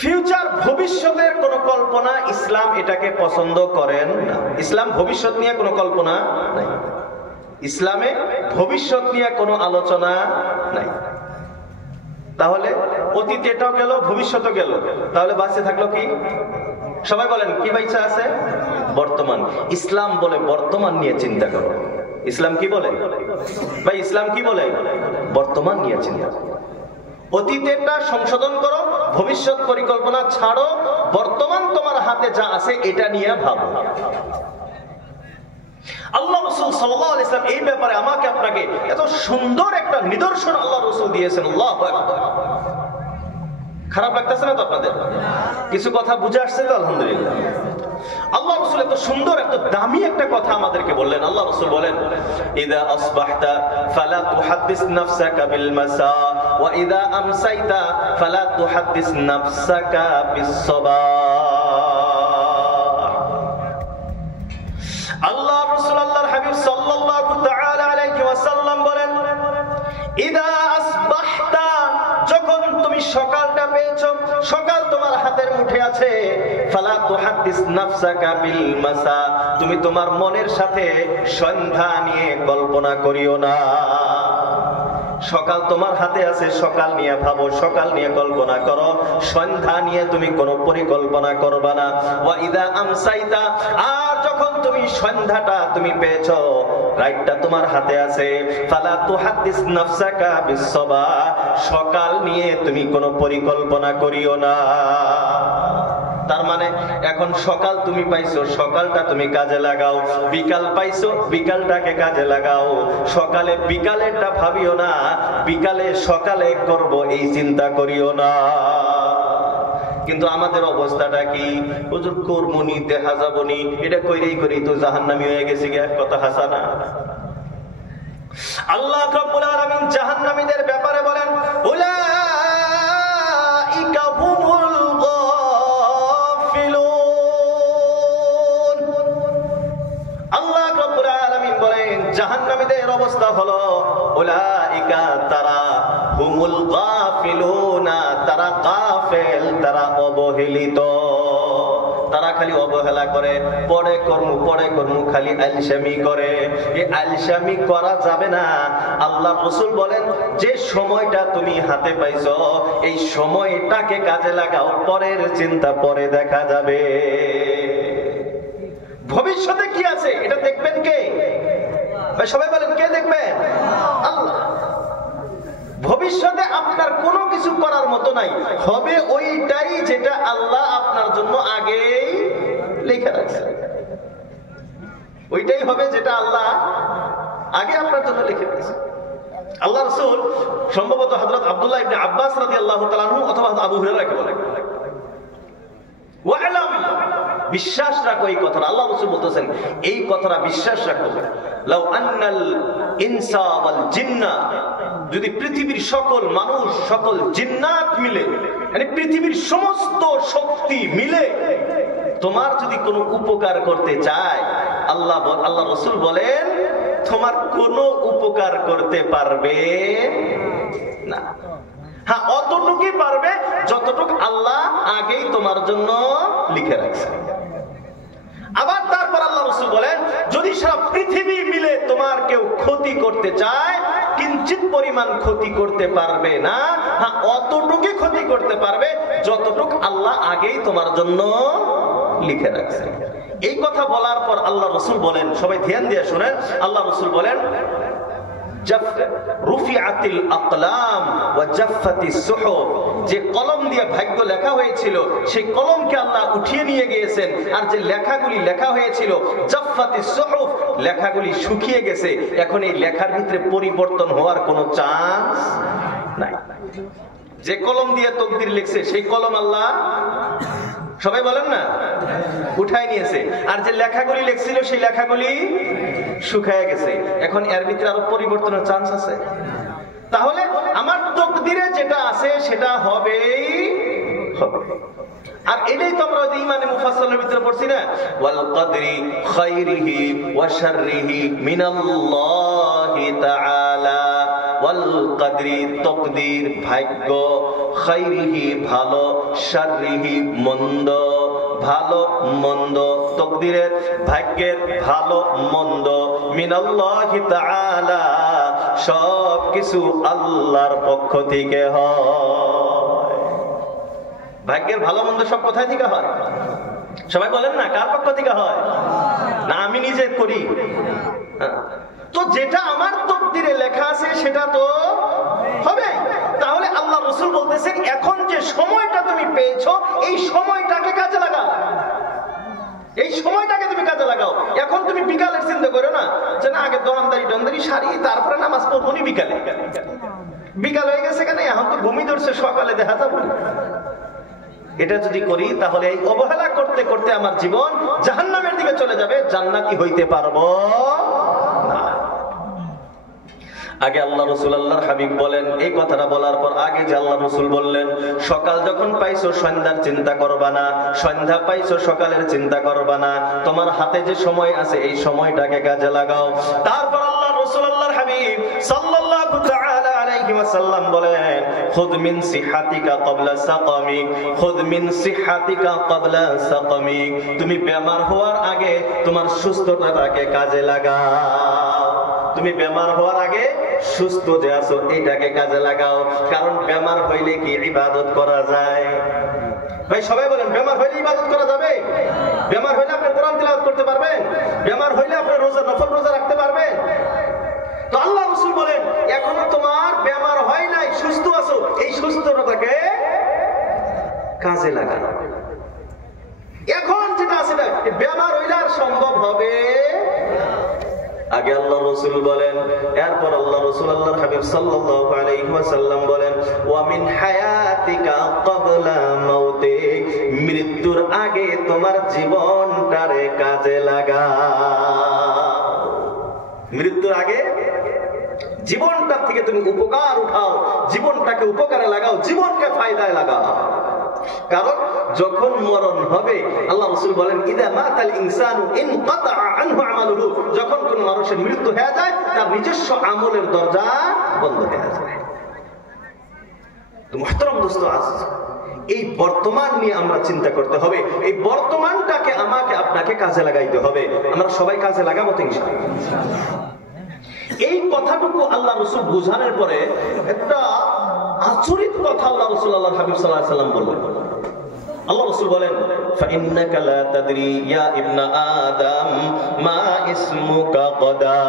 ফিউচার, ভবিষ্যতের কোনো কল্পনা ইসলাম এটাকে পছন্দ করেন না। ইসলাম ভবিষ্যৎ নিয়ে কোনো কল্পনা নাই। ইসলামে ভবিষ্যৎ নিয়ে কোনো আলোচনা নাই। তাহলে অতীত এটাও গেল, ভবিষ্যৎও গেল, তাহলে বাঁচে থাকলো কি? সবাই বলেন কি বাইচা আছে? বর্তমান। ইসলাম বলে বর্তমান নিয়ে চিন্তা করো। ইসলাম কি বলে ভাই? ইসলাম কি বলে? বর্তমান নিয়ে চিন্তা করো। অতীতেরটা সংশোধন করো, ভবিষ্যৎ পরিকল্পনা ছাড়ো, বর্তমান তোমার হাতে যা আছে এটা নিয়ে ভাবো। আল্লাহ রাসূল সাল্লাল্লাহু আলাইহি ওয়াসাল্লাম এই ব্যাপারে আমাকে আপনাকে এত সুন্দর একটা নিদর্শন আল্লাহ রাসূল দিয়েছেন। আল্লাহু আকবার। খারাপ লাগতেছে না তো আপনাদের? কিছু কথা বুঝে আসছে তো? আলহামদুলিল্লাহ। আল্লাহ রাসূল এত সুন্দর, এত দামি একটা কথা আমাদেরকে বললেন। আল্লাহ রাসূল বলেন, ইযা আসবাহতা ফালা তুহাদ্দিস নাফসাকা বিল মাসা ওয়া ইযা আমসাইতা ফালা তুহাদ্দিস নাফসাকা বিস সাবাহ। আল্লাহ রাসূল, আল্লাহর হাবিব সাল্লাল্লাহু তাআলা আলাইহি ওয়াসাল্লাম বলেন, ইযা আসবাহতা, যখন তুমি সকালটা পেয়েছো, সকাল তোমার হাতের মুঠে আছে, ফালা তুহাদ্দিস নাফসাকা বিল মাসা, তুমি তোমার মনের সাথে সন্ধ্যা নিয়ে কল্পনা করিও না। সকাল তোমার হাতে আছে, সকাল নিয়ে ভাবো, সকাল নিয়ে কল্পনা করো, সন্ধ্যা নিয়ে তুমি কোনো পরিকল্পনা করবা না। ওয়া ইযা আমসাইতা, আর যখন তুমি সন্ধ্যাটা তুমি পেয়েছো, রাতটা তোমার হাতে আছে, ফালা তুহাদ্দিস নাফসাকা বিস সাবাহ, সকাল নিয়ে তুমি কোনো পরিকল্পনা করিও না। তার মানে এখন সকাল তুমি পাইছো, সকালটা তুমি কাজে লাগাও, বিকাল পাইছো, বিকালটাকে কাজে লাগাও। সকালে বিকালেরটা ভাবিও না, বিকালে সকালে করব এই চিন্তা করিও না। কিন্তু আমাদের অবস্থাটা কি? হুজুর কর্মনি দেখা যাবনি, এটা কইরেই করি তো জাহান্নামী হয়ে গেছি গে, কথা হাসানা। আল্লাহ রাব্বুল আলামিন জাহান্নামীদের ব্যাপারে বলেন, উলাইকা হুমুল গাফিলুন। আল্লাহ রাব্বুল আলামিন বলেন জাহান্নামীদের অবস্থা হলো উলাইকা, তারা হুমুল গাফিলুনা, তারা গাফেল, তারা অবহেলিত। তারা খালি অবহেলা করে, পরে কর্ম খালি আলসামি করে। এই আলসামি করা যাবে না। আল্লাহ রাসূল বলেন যে সময়টা তুমি হাতে পাইছো এই সময়টাকে কাজে লাগাও, পরের চিন্তা পরে দেখা যাবে। ভবিষ্যতে কি আছে এটা দেখবেন কে? ভাই সবাই বলেন কে দেখবেন? আল্লাহ। ভবিষ্যতে আপনার কোনো কিছু করার মতো নাই, হবে ওইটাই যেটা আল্লাহ আপনার জন্য আগেই লিখে রাখছে। ওইটাই হবে যেটা আল্লাহ আগে আপনার জন্য লিখে রাখছে। আল্লাহ রাসূল সম্ভবত হযরত আব্দুল্লাহ ইবনে আব্বাস রাদিয়াল্লাহু তাআলা আনহু অথবা আবু হুরায়রাকে বলেন, ওয়া'লাম, বিশ্বাস রাখো এই কথাটা। আল্লাহ রাসূল বলতেছেন এই কথাটা বিশ্বাস রাখো, লাউ আন্নাল ইনসা ওয়াল জিন্না, যদি পৃথিবীর সকল মানুষ সকল জিন্নাত মিলে, মানে পৃথিবীর সমস্ত শক্তি মিলে তোমার যদি কোনো উপকার করতে চায়, আল্লাহ রাসূল বলেন তোমার কোনো উপকার করতে পারবে না। হ্যাঁ, অতটুকুই পারবে যতটুকু আল্লাহ আগেই তোমার জন্য লিখে রাখছে। আবার তারপর আল্লাহ রাসূল বলেন যদি সারা পৃথিবী মিলে তোমার কেউ ক্ষতি করতে চায়, কিঞ্চিত পরিমাণ ক্ষতি করতে পারবে না। হ্যাঁ, অতটুকুই ক্ষতি করতে পারবে যতটুকু আল্লাহ আগেই তোমার জন্য লিখে রাখছে। এই কথা বলার পর আল্লাহ রাসূল বলেন, সবাই ধ্যান দিয়ে শুনেন, আল্লাহ রাসূল বলেন রুফিআতিল আকলাম ওয়া জাফফাতিস সুহুফ, যে কলম দিয়ে ভাগ্য লেখা হয়েছিল সেই কলমকে আল্লাহ উঠিয়ে নিয়ে গিয়েছেন। আর যে লেখাগুলি লেখা হয়েছিল জাফফাতিস সুহুফ, লেখাগুলি শুকিয়ে গেছে। এখন এই লেখার ভিতরে পরিবর্তন হওয়ার কোনো চান্স নাই। যে কলম দিয়ে তকদির লিখছে সেই কলম আল্লাহ, সবাই বলেন না, উঠায় নিয়েছে। আর যে লেখাগুলি লিখছিল সেই লেখাগুলি শুকায় গেছে। এখন এর ভিতরে আরো পরিবর্তনের চান্স আছে? তাহলে আমার তকদিরে যেটা আছে সেটা হবেই হবে। আর এটাই তো আমরা ওই ইমানে মুফাসসালের ভিতরে পড়ছি না, ওয়াল কদরি খাইরিহি ওয়া শাররিহি মিনাল্লাহি তাআলা। ওয়াল কদরি তকদির ভাগ্য, খাইরিহি ভালো, শাররিহি মন্দ, ভালো মন্দ, তকদিরের ভাগ্যের ভালো মন্দ, মিনাল্লাহি তাআলা, সব কিছু আল্লাহর পক্ষ থেকে হয়। ভাগ্যের ভালো মন্দ সব কোথায় থেকে হয়? সবাই বলেন না, কার পক্ষ থেকে হয়? না আমি নিজে করি? তো যেটা আমার তকদিরে লেখা আছে সেটা তো হবে। তাহলে আল্লাহ রাসূল বলতেছেন এখন যে সময়টা তুমি পেয়েছো এই সময়টাকে কাজে লাগাও, এই সময়টাকে তুমি কাজে লাগাও। এখন তুমি বিকালের চিন্তা করো না যে না আগে দোকানদারি সারি তারপরে নামাজ পড়বো নি বিকালে। বিকাল হয়ে গেছে কেন, এখন তো ঘুমিয়ে ধরছে, সকালে দেখা যাবো। এটা যদি করি তাহলে এই অবহেলা করতে করতে আমার জীবন জাহান্নামের দিকে চলে যাবে, জান্নাতি হইতে পারবো না। আগে আল্লাহ রাসূল আল্লাহর হাবিব বলেন, এই কথাটা বলার পর আগে যে আল্লাহ রাসূল বললেন সকাল যখন পাইছো সন্ধ্যার চিন্তা করবা না, সন্ধ্যা পাইছো সকালের চিন্তা করবা না, তোমার হাতে যে সময় আছে এই সময়টাকে কাজে লাগাও। তারপর আল্লাহ রাসূল আল্লাহর হাবিব সাল্লাল্লাহু তাআলা আলাইহি ওয়াসাল্লাম বলেন, খুদ মিন সিহাতিকা ক্বাবলা সাকামিক, খুদ মিন সিহাতিকা ক্বাবলা সাকামিক, তুমি বেমার হওয়ার আগে তোমার সুস্থতাটাকে কাজে লাগাও। তুমি বেমার হওয়ার আগে সুস্থ যে আছো এটাকে কাজে লাগাও। কারণ বেমার হইলে কি ইবাদত করা যায়? ভাই সবাই বলেন, বেমার হইলে ইবাদত করা যাবে? বেমার হইলে আপনি কোরআন তিলাওয়াত করতে পারবেন? বেমার হইলে আপনি রোজা, নফল রোজা রাখতে পারবেন? তো আল্লাহ রাসূল বলেন এখনো তোমার বেমার হয় নাই, সুস্থ আছো, এই সুস্থতাকে কাজে লাগাও। আগে আল্লাহ রাসূল বলেন, এরপর আল্লাহ রাসূল আল্লাহর হাবিব সাল্লাল্লাহু আলাইহি ওয়াসাল্লাম বলেন, ওয়া মিন হায়াতিকা ক্বাবলা মাউতিক, মৃত্যুর আগে তোমার জীবনটারে কাজে লাগাও। মৃত্যুর আগে জীবনটা থেকে তুমি উপকার উঠাও, জীবনটাকে উপকারে লাগাও, জীবনকে ফায়দায় লাগাও। কারণ যখন মরণ হবে, আল্লাহ রাসূল বলেন, ইদা মাতাল ইনসানু ইনকাতা আনহু আমালুহু, যখন কোন মানুষের মৃত্যু হয়ে যায় তার নিজস্ব আমলের দরজা বন্ধ হয়ে যায়। তো মুহতারাম দোস্ত, এই বর্তমান নিয়ে আমরা চিন্তা করতে হবে। এই বর্তমানটাকে আমাকে আপনাকে কাজে লাগাইতে হবে। আমরা সবাই কাজে লাগাবো তো ইনশাআল্লাহ। এই কথাটুকু আল্লাহ রাসূল বুঝানোর পরে একটা আচরিত কথা আল্লাহ রাসূল আল্লাহর হাবিব সাল্লাল্লাহু আলাইহি ওয়াসাল্লাম বললেন। আল্লাহ রাসূল বলেন, ফাইন্নাকা লা তাদরি ইয়া ইবনা আদম মা ইসমুকা গাদা।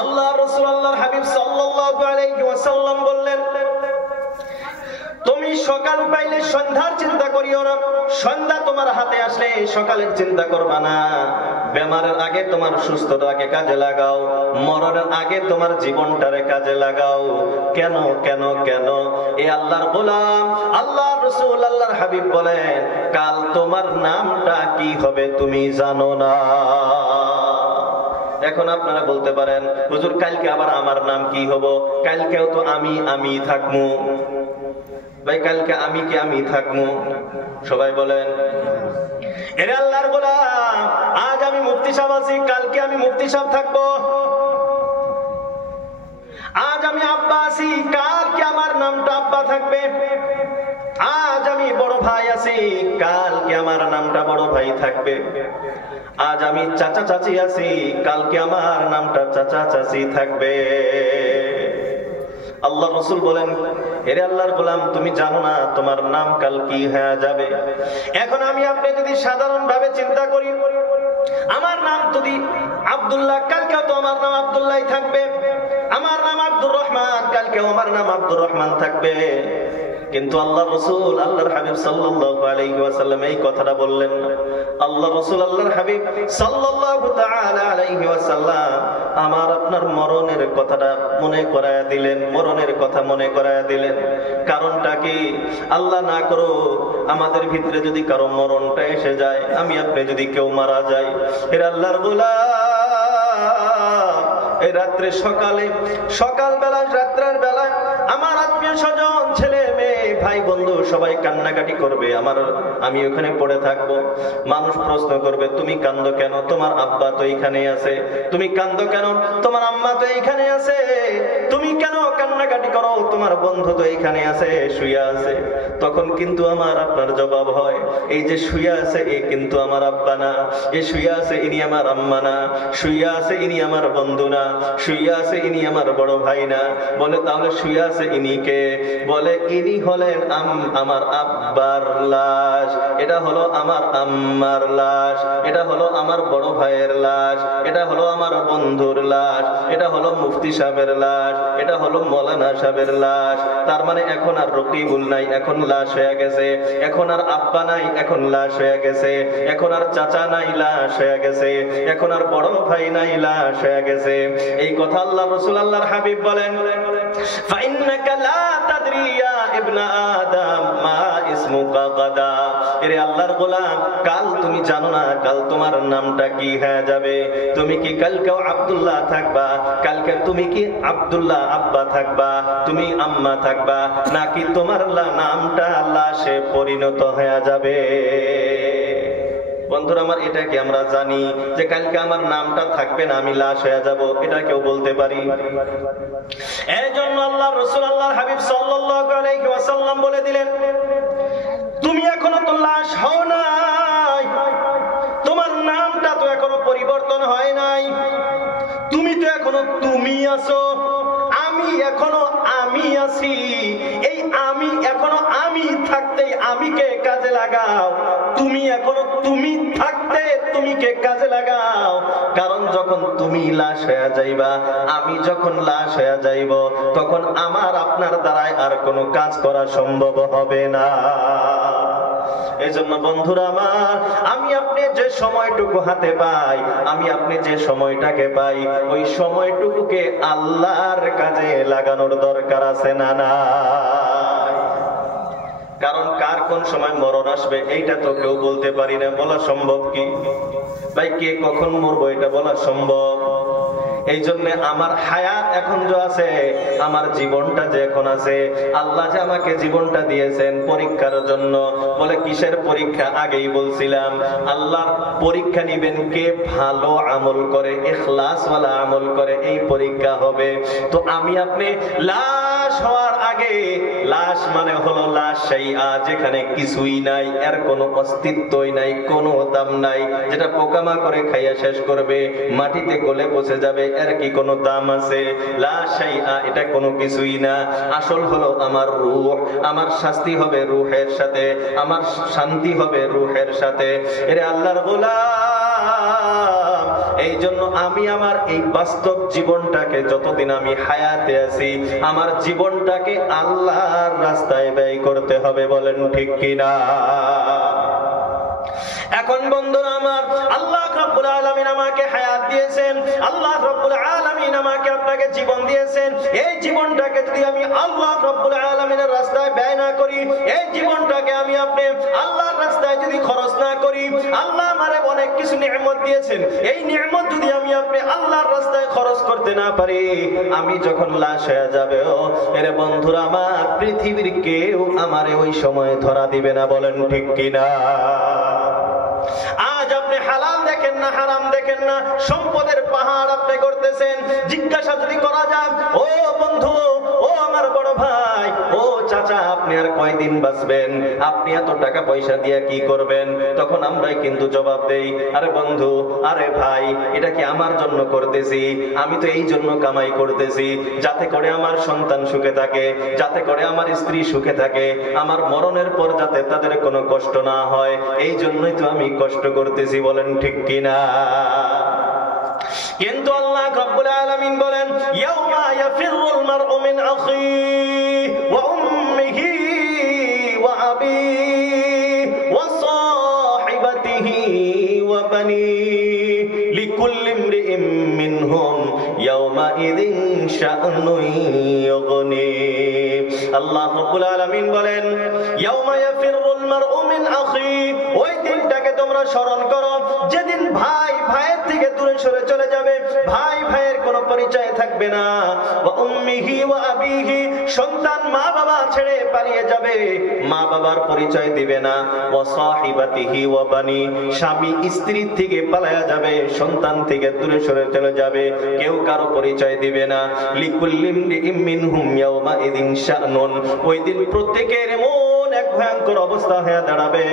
আল্লাহ রাসূল আল্লাহর হাবিব সাল্লাল্লাহু আলাইহি ওয়াসাল্লাম বললেন, তুমি সকাল পাইলে সন্ধ্যার চিন্তা করিও না, সন্ধ্যা তোমার হাতে আসলে সকালের চিন্তা করবা না। বেমারের আগে তোমার সুস্থতাকে কাজে লাগাও, মরণের আগে তোমার জীবনটারে কাজে লাগাও। কেন কেন কেন? এই আল্লাহর গোলাম, আল্লাহর রাসূল আল্লাহর হাবিব বলেন, কাল তোমার নামটা কি হবে তুমি জানো না। এখন আপনারা বলতে পারেন, হুজুর কালকে আবার আমার নাম কি হবো? কালকেও তো আমি থাকবো। ভাই, কালকে আমি কি আমি থাকবো? সবাই বলেন, এরে আল্লাহর গোলাম, আজ আমি মুফতি সাহেব আছি, কালকে আমি মুফতি সাহেব থাকবো। আজ আমি আব্বা আছি, কালকে আমার নামটা আব্বা থাকবে। আজ আমি বড় ভাই আছি, কালকে আমার নামটা বড় ভাই থাকবে। আজ আমি চাচা চাচি আছি, কালকে আমার নামটা চাচা চাচি থাকবে। আল্লাহ রাসূল বলেন, এরে আল্লাহর গোলাম, তুমি জানো না তোমার নাম কাল কি হয়ে যাবে। এখন আমি আপনি যদি সাধারণ ভাবে চিন্তা করি, আমার নাম যদি আব্দুল্লাহ, কালকেও তো আমার নাম আব্দুল্লাহ থাকবে। আমার নাম আব্দুর রহমান, কালকেও আমার নাম আব্দুর রহমান থাকবে। কিন্তু আল্লাহ রাসূল আল্লাহর হাবিব সাল্লাল্লাহু আলাইহি ওয়াসাল্লাম এই কথাটা বললেন না। আল্লাহ রাসূল আল্লাহর হাবিব সাল্লাল্লাহু তাআলা আলাইহি ওয়াসাল্লাম আমার আপনার মরণের কথাটা মনে করায়া দিলেন, মরণের কথা মনে করায়া দিলেন। কারণটা কি? আল্লাহ না করো আমাদের ভিতরে যদি কারো মরণটা এসে যায়, আমি আপনি যদি কেউ মারা যাই, এর আল্লাহর গোলাম, এই রাত্রে সকালবেলা রাত্রের বেলায় আমার আত্মীয় স্বজন, ছেলে মেয়ে, ভাই বন্ধু সবাই কান্নাকাটি করবে, আমি ওখানে পড়ে থাকবো। মানুষ প্রশ্ন করবে, তুমি কান্দো কেন? তোমার আব্বা তো এইখানে আছে। তুমি কান্দো কেন? তোমার আম্মা তো এইখানে আছে। তুমি কেন কান্নাকাটি করো? তোমার বন্ধু তো এইখানে আছে, শুয়ে আছে। তখন কিন্তু আমার আপনার জবাব হয়, এই যে শুয়ে আছে এ কিন্তু আমার আব্বা না, এ শুয়ে আছে ইনি আমার আম্মা না, শুয়ে আছে ইনি আমার বন্ধু না, শুয়ে আছে ইনি আমার বড় ভাই না। বলে তাহলে শুয়ে আছে ইনি কে? বলে ইনি হলেন আমার আব্বার লাশ, এটা হলো আমার আম্মার লাশ, এটা হলো আমার বড় ভাইয়ের লাশ, এটা হলো আমার বন্ধুর লাশ, এটা হলো মুফতি সাহেবের লাশ, এটা হলো মৌলানা সাহেবের লাশ। তার মানে এখন আর রকিবুল নাই, এখন লাশ হয়ে গেছে। এখন আর আব্বা নাই, এখন লাশ হয়ে গেছে। এখন আর চাচা নাই, লাশ হয়ে গেছে। এখন আর বড় ভাই নাই, লাশ হয়ে গেছে। এই কথা আল্লাহ রাসূল আল্লাহর হাবিব বলেন, ফাইন্নাকা লা তাদরি ইয়া ইবনা আদম মা ইসমুকা গাদা। এরে আল্লাহর গোলাম, কাল তুমি জানো না কাল তোমার নামটা কি হয়ে যাবে। তুমি কি কালকেও আব্দুল্লাহ থাকবা? কালকে তুমি কি আব্দুল্লাহ আব্বা থাকবা, তুমি আম্মা থাকবা, নাকি তোমার নামটা লাশে পরিণত হয়ে যাবে? বন্ধুরা আমার, এটা কি আমরা জানি যে কালকে আমার নামটা থাকবে না, আমি লাশ হয়ে যাব? এটা কেউ বলতে পারি? এই জন্য আল্লাহ রাসূল আল্লাহর হাবিব সাল্লাল্লাহু আলাইহি ওয়াসাল্লাম বলে দিলেন, তুমি এখনো তো লাশ হও নাই, তোমার নামটা তো এখনো পরিবর্তন হয় নাই, তুমি তো এখনো তুমি আছো, আমি এখনো আমি আছি। এই আমি এখনো আমি থাকতে আমিকে কাজে লাগাও, তুমি এখনো তুমি থাকতে তুমিকে কাজে লাগাও। কারণ যখন তুমি লাশ হয়ে যাইবা, আমি যখন লাশ হয়ে যাইব, তখন আমার আপনার দ্বারাই আর কোনো কাজ করা সম্ভব হবে না। এই জন্য বন্ধুরা আমার, আমি আপনি যে সময়টুকু হাতে পাই, আমি আপনি যে সময়টাকে পাই, ওই সময়টুকুকে আল্লাহর কাজে লাগানোর দরকার আছে না না? কারণ কার কোন সময় মরণ আসবে এইটা তো কেউ বলতে পারি না। বলা সম্ভব কি ভাই? কে কখন মরবো এটা বলা সম্ভব? এই জন্য আমার হায়াত এখন যে আছে, আমার জীবনটা যে এখন আছে, আল্লাহ যে আমাকে জীবনটা দিয়েছেন পরীক্ষার জন্য। বলে কিসের পরীক্ষা? আগেই বলছিলাম, আল্লাহ পরীক্ষা নিবেন কে ভালো আমল করে, ইখলাসওয়ালা আমল করে, এই পরীক্ষা হবে। তো আমি আপনি লাশ হওয়ার আগে, লাশ মানে হলো লাশ শাইআ, যেখানে কিছুই নাই, এর কোনো অস্তিত্বই নাই, কোনো দাম নাই, যেটা পোকামাকড়ে খাইয়া শেষ করবে, মাটিতে গলে পচে যাবে, এর কি কোনো দাম আছে? লা শাইআ, এটা কোনো কিছুই না। আসল হলো আমার রূহ। আমার শাস্তি হবে রূহের সাথে, আমার শান্তি হবে রূহের সাথে। এরে আল্লাহর গোলাম, এই জন্য আমি আমার এই বাস্তব জীবনটাকে, যতদিন আমি হায়াতে আছি, আমার জীবনটাকে আল্লাহর রাস্তায় ব্যয় করতে হবে। বলেন ঠিক কিনা? এখন বন্ধুরা আমার, আল্লাহ রাব্বুল আলামিন আমাকে হায়াত দিয়েছেন, আল্লাহ রাব্বুল আলামিন আমাকে আপনাকে জীবন দিয়েছেন। এই জীবনটাকে যদি আমি আল্লাহ রাব্বুল আলামিনের রাস্তায় ব্যয় না করি, এই জীবনটাকে আমি আপনি আল্লাহর রাস্তায় যদি খরচ না করি, আল্লাহ আমারে অনেক কিছু নিয়ামত দিয়েছেন, এই নিয়ামত যদি আমি আপনি আল্লাহর রাস্তায় খরচ করতে না পারি, আমি যখন লাশ হয়ে যাবে, এর বন্ধুরা আমার, পৃথিবীর কেউ আমারে ওই সময় ধরা দিবে না। বলেন ঠিক কিনা? আজ আপনি হালাল দেখেন না, হারাম দেখেন না, সম্পদের পাহাড় আপনি করতেছেন। জিজ্ঞাসা যদি করা যায়, ও বন্ধু, ও আমার বড় ভাই, ও চাচা, আপনি আর কয়দিন বাঁচবেন? আপনি এত টাকা পয়সা দিয়ে কি করবেন? তখন আমরাই কিন্তু জবাব দেই, আরে বন্ধু, আরে ভাই, এটা কি আমার জন্য করতেছি? আমি তো এই জন্য কামাই করতেছি, যাতে করে আমার সন্তান সুখে থাকে, যাতে করে আমার স্ত্রী সুখে থাকে, আমার মরণের পর যাতে তাদের কোনো কষ্ট না হয়, এই জন্যই তো আমি কষ্ট করতেছি। বলেন ঠিক কিনা? কিন্তু আল্লাহ রাব্বুল আলামিন বলেন, ইয়াউমা ইয়াফিরুল মারউ মিন আখিহি ওয়া উম্মিহি ওয়া আবিহি ওয়া সাহিবাতিহি ওয়া বানিহি লিকুল্লি ইমরিইম মিনহুম ইয়াউমা ইযিন শা'নুন ইউগনি। আল্লাহ রাব্বুল আলামিন বলেন, ইয়াউমা ইয়াফিরুল মারউ মিন আখিহি, ওই দিনটাকে তোমরা স্মরণ করো যেদিন ভাই ভাইয়ের থেকে দূরে সরে চলে যাবে, ভাই ভাইয়ের কোনো পরিচয় থাকবে না। ওয়া উম্মিহি ওয়া আবিহি, সন্তান মা বাবা ছেড়ে পালিয়ে যাবে, মা বাবার পরিচয় দিবে না। ওয়া সাহিবাতিহি ওয়া বানি, স্বামী স্ত্রী থেকে পালায়া যাবে, সন্তান থেকে দূরে সরে চলে যাবে, কেউ কারো পরিচয় দিবে না। লিকুল্লি ইমরিইম মিনহুম ইয়াউমা ইযিন শা'নুন, ওই দিন প্রত্যেকের এমন এক ভয়ঙ্কর অবস্থা হয়ে দাঁড়াবে,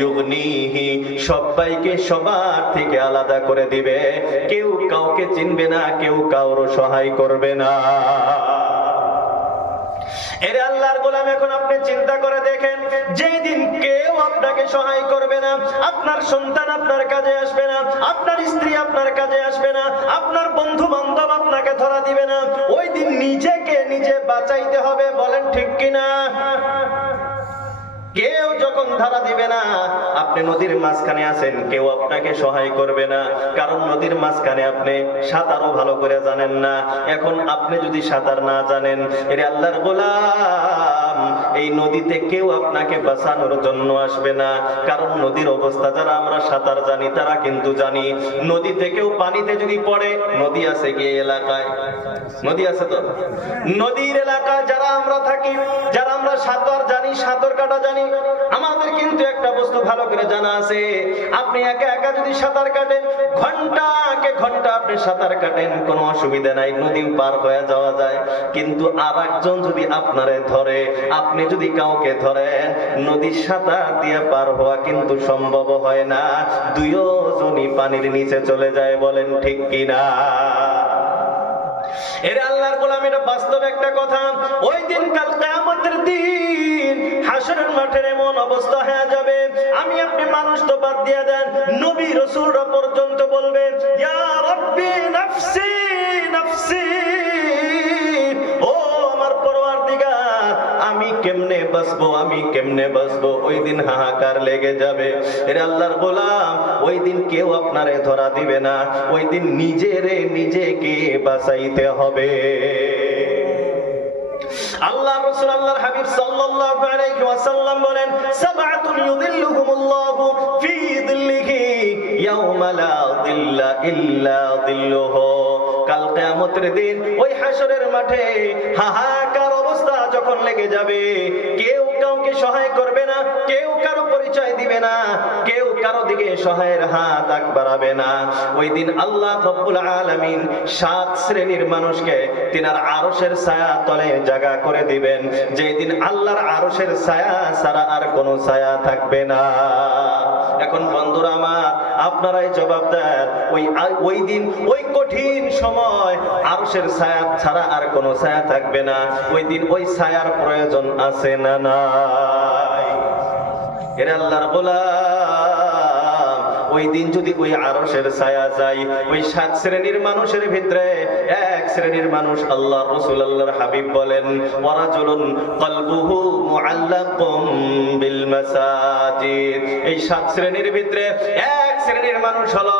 ইউগনিহি, সবাইকে সবার থেকে আলাদা করে দিবে, কেউ কাউকে চিনবে না, কেউ কারো সহায় করবে না। এর আল্লাহর গোলাম, এখন আপনি চিন্তা করে দেখেন, যেই দিন কেউ আপনাকে সহায় করবে না, আপনার সন্তান আপনার কাজে আসবে না, আপনার স্ত্রী আপনার কাজে আসবে না, আপনার বন্ধু বান্ধব আপনাকে ধরা দিবে না, ওই দিন নিজেকে নিজে বাঁচাইতে হবে। বলেন ঠিক কিনা? কেউ যখন ধারা দিবে না, আপনি নদীর মাঝখানে আছেন, কেউ আপনাকে সহায় করবে না, কারণ নদীর মাঝখানে আপনি সাঁতারও ভালো করে জানেন না। এখন আপনি যদি সাঁতার না জানেন, এর আল্লাহর গোলাম, এই নদীতে কেউ আপনাকে বাঁচানোর জন্য আসবে না, কারণ নদীর অবস্থা যারা আমরা সাঁতার জানি তারা কিন্তু জানি, নদীতে কেউ পানিতে যদি পড়ে, নদী আছে কি এলাকায়? নদী আছে তো? নদীর এলাকায় যারা আমরা থাকি, যারা আমরা সাঁতার জানি, সাঁতার কাটা জানি, আমাদের কিন্তু একটা বস্তু ভালো করে জানা আছে, আপনি একা একা যদি সাঁতার কাটেন, ঘন্টাকে ঘন্টা আপনি সাঁতার কাটেন, কোনো অসুবিধা নাই, নদী পার হয়ে যাওয়া যায়। কিন্তু আর একজন যদি আপনারে ধরে, আপনি যদি কাউকে ধরেন, নদীর সাঁতার দিয়ে পার হওয়া কিন্তু সম্ভব হয় না, দুইজনই পানির নিচে চলে যায়। বলেন ঠিক কিনা? এর আল্লাহর গোলাম, এটা বাস্তব একটা কথা। ওই দিন কাল কিয়ামতের দিন হাসরের মাঠের এমন অবস্থা হয়ে যাবে, আমি আপনি মানুষ তো বাদ দিয়ে দেন, নবী রাসূলরা পর্যন্ত বলবে, ইয়া রাব্বি নাফসি নাফসি, ও আমার পরওয়ারদিগার, আমি কেমনে বাঁচব বাঁচবো, আমি কেমনে বাঁচবো, ওই দিন হাহাকার লেগে যাবে। এর আল্লাহর গোলাম, ওই দিন কেউ আপনারে ধরা দিবে না, ওই দিন নিজেকে বাঁচাইতে হবে। আল্লাহ রাসূল আল্লাহর হাবিব সাল্লাল্লাহু আলাইহি ওয়াসাল্লাম বলেন, সাবআতুন ইউযিল্লুহুমুল্লাহু ফি যিল্লিহি ইয়াওমা লা যিল্লা ইল্লা যিল্লুহু। কাল কিয়ামতের দিন ওই হাশরের মাঠে হাহাকার অবস্থা যখন লেগে যাবে, কেউ কাউকে সহায় করবে না, কেউ কারো পরিচয় দিবে না, কেউ কারো দিকে সহায়ের হাত বাড়াবে না। ওই দিন আল্লাহ রব্বুল আলামিন 7 শ্রেণীর মানুষকে তিনার আরশের ছায়া তলে জায়গা করে দিবেন, যেই দিন আল্লাহর আরশের ছায়া ছাড়া আর কোনো ছায়া থাকবে না। এখন বন্ধুরা আমার, আপনারাই জবাব দেন, ওই দিন ওই কঠিন সময় আরশের ছায়া ছাড়া আর কোনো ছায়া থাকবে না। ওই দিন ওই ছায়ার প্রয়োজন আছে না নাই? এর আল্লাহর গোলাম, ওই দিন যদি ওই আরশের ছায়া যায়, ওই 7 শ্রেণীর মানুষের ভিতরে এক শ্রেণীর মানুষ আল্লাহর রাসূল আল্লাহর হাবিব বলেন, ওয়ারাজুলুন কলবুহু মুআল্লাকুম বিল মাসাজিদ। এই 7 শ্রেণীর ভিতরে এক শ্রেণীর মানুষ হলো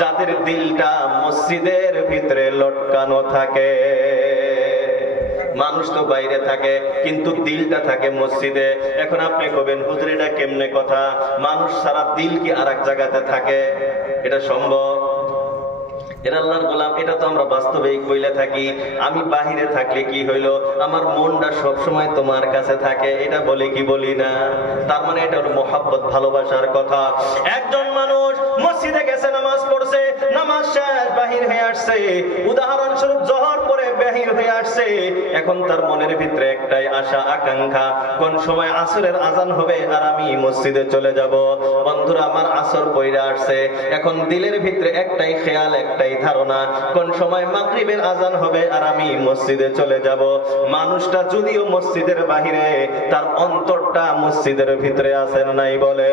যাদের দিলটা মসজিদের ভিতরে লটকানো থাকে। মানুষ তো বাইরে থাকে কিন্তু দিলটা থাকে মসজিদে। এখন আপনি কবেন, হুজুর এটা কেমনে কথা, মানুষ সারা দিল কি আর এক জায়গাতে থাকে? এটা সম্ভব? এর আল্লাহর গোলাম, এটা তো আমরা বাস্তবেই কইলে থাকি। আমি বাহিরে থাকলে কি হইলো, আমার মনটা সব সময় তোমার কাছে থাকে, এটা বলে কি বলি না? তার মানে এটা হলো মোহাব্বত, ভালোবাসার কথা। একজন মানুষ মসজিদে গেছে, নামাজ পড়ছে, নামাজ শেষ বাহির হয়ে আসছে, উদাহরণস্বরূপ জোহর পরে বাহির হয়ে আসছে। এখন তার মনের ভিতরে একটাই আশা আকাঙ্ক্ষা, কোন সময় আসরের আজান হবে আর আমি মসজিদে চলে যাব। বন্ধুরা আমার, আসর পইরা আসছে, এখন দিলের ভিতরে একটাই খেয়াল, একটাই ধারণা, কোন সময় মাগরিবের আজান হবে আর আমি মসজিদে চলে যাব। মানুষটা যদিও মসজিদের বাহিরে, তার অন্তরটা মসজিদের ভিতরে আছে না নাই বলে?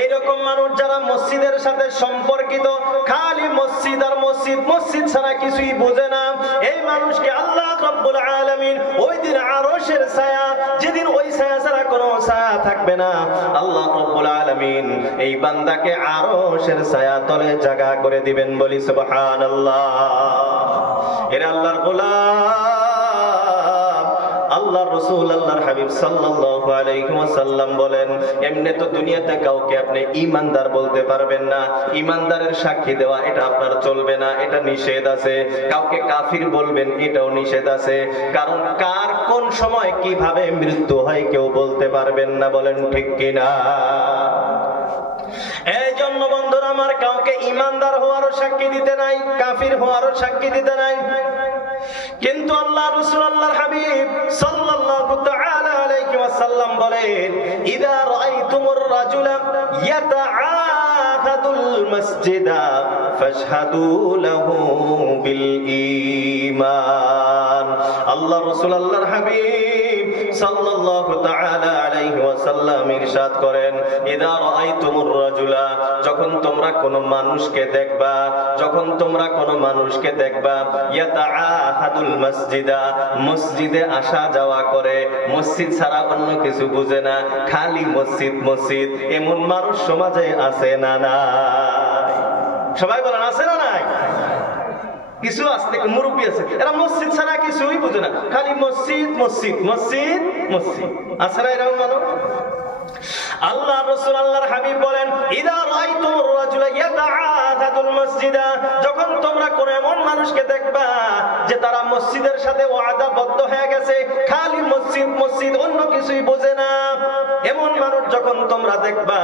এইরকম মানুষ যারা মসজিদের সাথে সম্পর্কিত, খালি মসজিদ আর মসজিদ, মসজিদ ছাড়া কিছুই বোঝে না, এই মানুষকে আল্লাহ রাব্বুল আলামিন ওই দিন আরশের ছায়া, যেদিন ওই ছায়া ছাড়া কোনো ছায়া থাকবে না, আল্লাহ রাব্বুল আলামিন এই বান্দাকে আরশের ছায়া তলে জায়গা করে দিবেন। বলি সুবহানাল্লাহ। এর আল্লাহর গোলাম, আল্লাহর রাসূল আল্লাহর হাবিব সাল্লাল্লাহু আলাইহি ওয়াসাল্লাম বলেন, এমনি তো দুনিয়াতে কাউকে আপনি ঈমানদার বলতে পারবেন না, ঈমানদারের সাক্ষী দেওয়া এটা আপনার চলবে না, এটা নিষেধ আছে। কাউকে কাফির বলবেন, এটাও নিষেধ আছে, কারণ কার কোন সময় কিভাবে মৃত্যু হয় কেউ বলতে পারবেন না। বলেন ঠিক কিনা? এই জন্য বন্ধুরা আমার, কাউকে ঈমানদার হওয়ারও সাক্ষী দিতে নাই, কাফির হওয়ারও সাক্ষী দিতে নাই। কিন্তু আল্লাহ রাসূল আল্লাহর হাবিব সাল্লাল্লাহু তাআলা আলাইহি ওয়াসাল্লাম বলেন, ইযা রাআইতুমুর রাজুলা ইয়াতাআহাদুল মাসজিদা ফাশহাদু লাহু বিল ঈমান। আল্লাহ রাসূল আল্লাহর হাবিব সাল্লাল্লাহু তাআলা আলাইহি ওয়াসাল্লাম ইরশাদ করেন, ইযা রাআইতুমুর রাজুলা, যখন তোমরা কোন মানুষকে দেখবা, যখন তোমরা কোন মানুষকে দেখবা, ইয়াতাআহাদুল মাসজিদা, মসজিদে আসা যাওয়া করে, মসজিদ ছাড়া অন্য কিছু বুঝে না, খালি মসজিদ মসজিদ, এমন মানুষ সমাজে আছে না নাই? সবাই বলেন আছে না নাই? কিছু আসতে মুরব্বী আছে, এরা মসজিদ ছাড়া কিছুই বুঝে না, খালি মসজিদ মসজিদ মসজিদ মসজিদ। আছে না এরকম মানুষ? আল্লাহ রাসূল আল্লাহর হাবিব বলেন, ইযা রাআইতুমুর রাজুলা ইয়াতাআহাদুল মাসজিদা, যখন তোমরা কোন এমন মানুষকে দেখবা যে তারা মসজিদের সাথে ওয়াদাবদ্ধ হয়ে গেছে, খালি মসজিদ মসজিদ, অন্য কিছুই বোঝে না, এমন মানুষ যখন তোমরা দেখবা,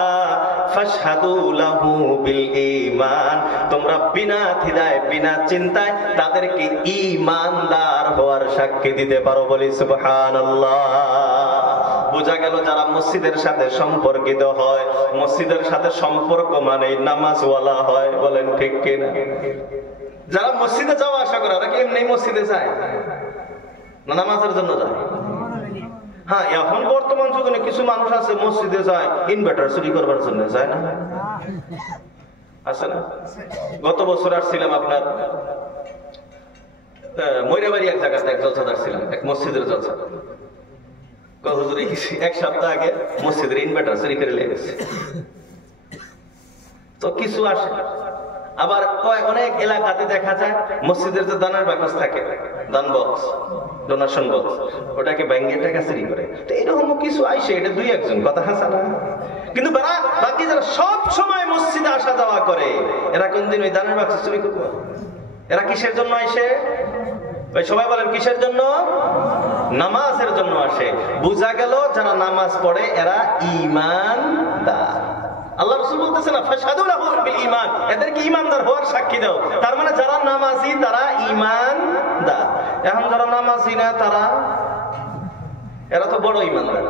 ফাশহাদু লাহু বিল ঈমান, তোমরা বিনা দ্বিধায় বিনা চিন্তায় তাদেরকে ঈমানদার হওয়ার সাক্ষী দিতে পারো। বলি সুবহানাল্লাহ। বোঝা গেল যারা মসজিদের সাথে সম্পর্কিত হয়, মসজিদের সাথে সম্পর্ক মানে নামাজওয়ালা হয়। বলেন ঠিক কিনা? যারা মসজিদে যাওয়া আসা করে, ওরা কি এমনি মসজিদে যায় না নামাজের জন্য যায়? হ্যাঁ, এখন বর্তমান যুগে কিছু মানুষ আছে মসজিদে যায় ইনভার্টার চুরি করবার জন্য, যায় না? আছে না? গত বছর আসছিলাম আপনার ময়রাবাড়ি এক জায়গাতে, এক জলসাদার ছিলাম, এক মসজিদের জলসা। হুজুরে এক সপ্তাহ আগে মসজিদের ইনভার্টার চুরি করে লেগেছে। তো কিছু আসে, আবার অনেক এলাকাতে দেখা যায় মসজিদের যে দানের বাকস থাকে, দান বক্স, ডোনেশন বক্স, ওটাকে ব্যাংকের টাকা চুরি করে। তো এরকম কিছু আইসে, এটা দুই একজন, কথা হাসা না। কিন্তু বাকি যারা সব সময় মসজিদে আসা যাওয়া করে, এরা কোনদিন ওই দানের বাক্স চুরি করবো? এরা কিসের জন্য আসে? সবাই বলেন কিসের জন্য? নামাজের জন্য আসে। বোঝা গেল যারা নামাজ পড়ে এরা ঈমানদার। আল্লাহ রাসূল বলতেছেন না ফাশহাদু লাহু বিল ঈমান, এদেরকে ঈমানদার হওয়ার সাক্ষী দাও। তার মানে যারা নামাজি তারা ঈমানদার। এখন যারা নামাজি না তারা, এরা তো বড় ঈমানদার।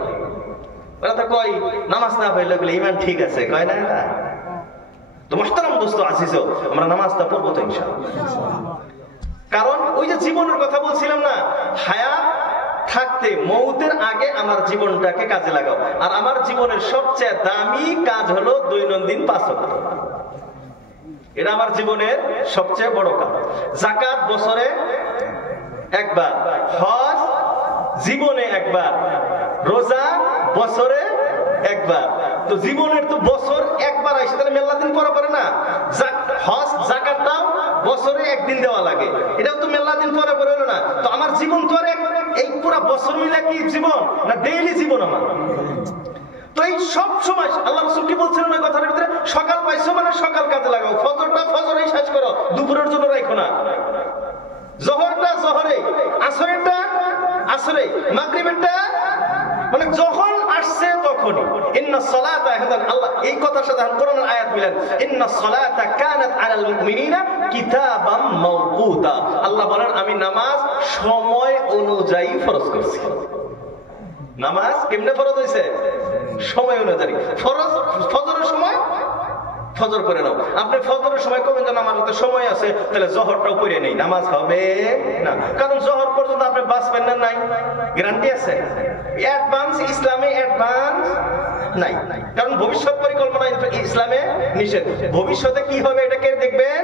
ওরা তো কয় নামাজ না পড়লে বলে ঈমান ঠিক আছে, কয় না? তো মুহতারাম দোস্ত আজিজ, আমরা নামাজটা পড়বো তো ইনশাআল্লাহ। কারণ ওই যে জীবনের কথা বলছিলাম না, হায়াত থাকতে মৌতের আগে আমার জীবনটাকে কাজে লাগাও। আর আমার জীবনের সবচেয়ে দামি কাজ হলো দৈনন্দিন 5 ওয়াক্ত। এটা আমার জীবনের সবচেয়ে বড় কাজ। যাকাত বছরে একবার, হজ জীবনে একবার, রোজা বছরে একবার। তো জীবনের তো বছর একবার আসে, তাহলে মেলা দিন পরে পরে না। হজ যাকাতটাও বছরে একদিন দেওয়া লাগে, এটাও তো মেলা দিন পরে পরে হলো না। তো আমার জীবন তো আর এই পুরো বছর মিলে কি জীবন না ডেইলি জীবন আমার। তো এই সব সময় আল্লাহ রাসূল কি বলছিলেন ওই কথার ভিতরে, সকাল পাইছো মানে সকাল কাজে লাগাও, ফজরটা ফজরেই শেষ করো, দুপুরের জন্য রাখো না, জোহরটা জোহরে, আসরেরটা আসরে, মাগরিবেরটা মানে যখন আসছে তখনই। ইন্নাস সালাতা, আল্লাহ এই কথার সাথে কোরআনের আয়াত মিলান, ইন্নাস সালাতা কানাত আলাল মুমিনিনা কিতাবাম মাওকুতা। আল্লাহ বলেন আমি নামাজ সময় অনুযায়ী ফরজ করছি। নামাজ কেমনে ফরজ হয়েছে? সময় অনুযায়ী। ফরজ ফজরের সময় ফজর করে নাও। আপনি ফজরের সময় কবেন যে নামাজ হতে সময় আছে, তাহলে জোহরটাও করে নেই, নামাজ হবে না। কারণ জোহর পর্যন্ত আপনি বাঁচবেন না, নাই গ্যারান্টি আছে। অ্যাডভান্স ইসলামে অ্যাডভান্স নাই, কারণ ভবিষ্যৎ পরিকল্পনা ইসলামে নিষেধ। ভবিষ্যতে কি হবে এটা কে দেখবেন?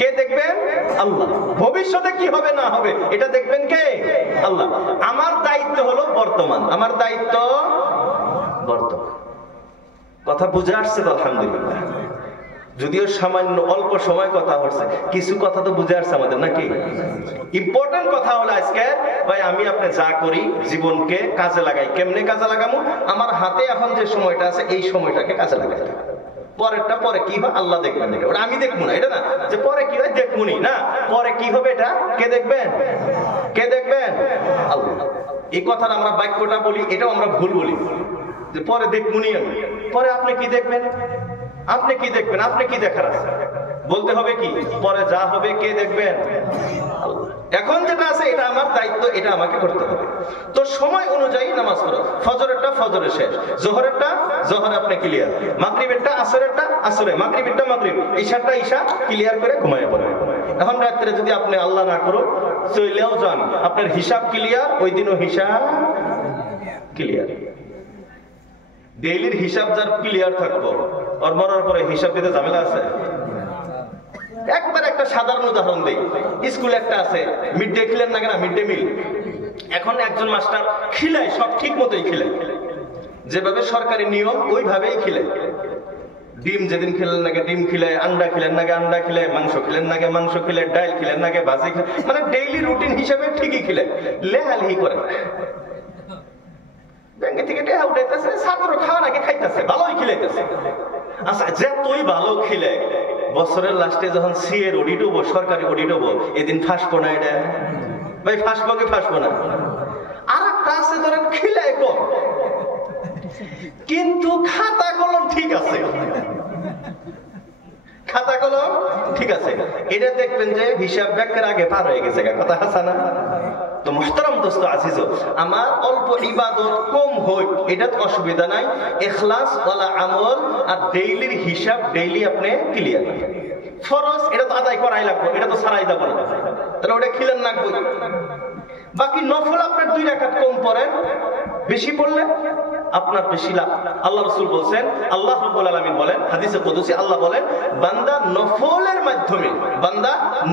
কে দেখবেন? আল্লাহ। ভবিষ্যতে কি হবে না হবে এটা দেখবেন কে? আল্লাহ। আমার দায়িত্ব হলো বর্তমান, আমার দায়িত্ব বর্তমান। কথা বুঝে আসছে তো? আলহামদুলিল্লাহ। যদিও সামান্য অল্প সময় কথা হচ্ছে, কিছু কথা তো বুঝে আসছে আমাদের, নাকি? ইম্পর্টেন্ট কথা হলো আজকে ভাই আমি আপনি যা করি জীবনকে কাজে লাগাই। কেমনে কাজে লাগামো? আমার হাতে এখন যে সময়টা আছে এই সময়টাকে কাজে লাগাই। পরেরটা পরে কি হয় আল্লাহ দেখবেন, ওটা আমি দেখবো না। এটা না যে পরে কি হয় দেখবনি, না, পরে কি হবে এটা কে দেখবেন? কে দেখবেন? আল্লাহ। এই কথাটা আমরা বাক্যটা বলি, এটাও আমরা ভুল বলি যে পরে দেখবনি আমি। পরে আপনি কি দেখবেন? আপনি কি দেখবেন? আপনি কি দেখার আছে? বলতে হবে কি পরে যা হবে কে দেখবেন? এখন যেটা আছে এটা আমার দায়িত্ব, এটা আমাকে করতে হবে। তো সময় অনুযায়ী নামাজ পড়ো। ফজরেরটা ফজরের শেষ, জোহরেরটা জোহরে আপনি ক্লিয়ার, মাগরিবেরটা আসরেরটা আসরে, মাগরিবেরটা মাগরিব, ঈশারটা ঈশা ক্লিয়ার করে ঘুমায় পড়ে। এখন রাত্রে যদি আপনি আল্লাহ না করো চলেও যান, আপনার হিসাব ক্লিয়ার, ওই দিনও হিসাব ক্লিয়ার। ডেইলির হিসাব যার ক্লিয়ার থাকবো, আর মরার পরে হিসাব দিতে ঝামেলা আছে। একবার একটা সাধারণ উদাহরণ দেই। স্কুলে একটা আছে মিড ডে খিলেন না কেন, মিড ডে মিল। এখন একজন মাস্টার খিলায়, সব ঠিক মতোই খিলায়, যেভাবে সরকারি নিয়ম ওইভাবেই খিলায়। ডিম যেদিন খেলেন নাকি ডিম খিলায়, আন্ডা খেলেন নাকি আন্ডা খিলায়, মাংস খেলেন নাকি মাংস খিলায়, ডাল খেলেন নাকি ভাজি খেলেন, মানে ডেইলি রুটিন হিসাবে ঠিকই খিলায়, লেহালিহি করে। ব্যাংকে থেকে টাকা উঠাইতেছে, ছাত্র খাওয়া নাকি খাইতেছে, ভালোই খিলাইতেছে। আচ্ছা যতই ভালো খিলে বছরের লাস্টে যখন সিএর অডিট হবো, সরকারি অডিট হবো, এদিন ফাঁসবো না। এটা ভাই ফাঁসবো কি ফাঁসবো না? আর একটা আছে ধরেন খিলায় কম কিন্তু খাতা কলম ঠিক আছে, খাতা কলম ঠিক আছে, এটা দেখবেন যে হিসাব ব্যাংকের আগে পার হয়ে গেছে। কথা আছে না? তো মুহতারাম দোস্ত আজিজ, আমার অল্প ইবাদত কম হোক এটা তো অসুবিধা নাই। ইখলাস ওয়ালা আমল আর ডেইলির হিসাব ডেইলি আপনি ক্লিয়ার। ফরজ এটা তো আদায় করাই লাগবে, এটা তো ছাড়াই যাব না, তাহলে ওটা খিলেন লাগবে। বাকি নফল আপনার 2 রাকাত কম পড়েন, বেশি পড়লে আপনার বেশি লাভ। আল্লাহ রাসূল বলেন, আল্লাহ রাব্বুল আলামিন বলেন হাদিসে কুদসি, আল্লাহ বলেন বান্দা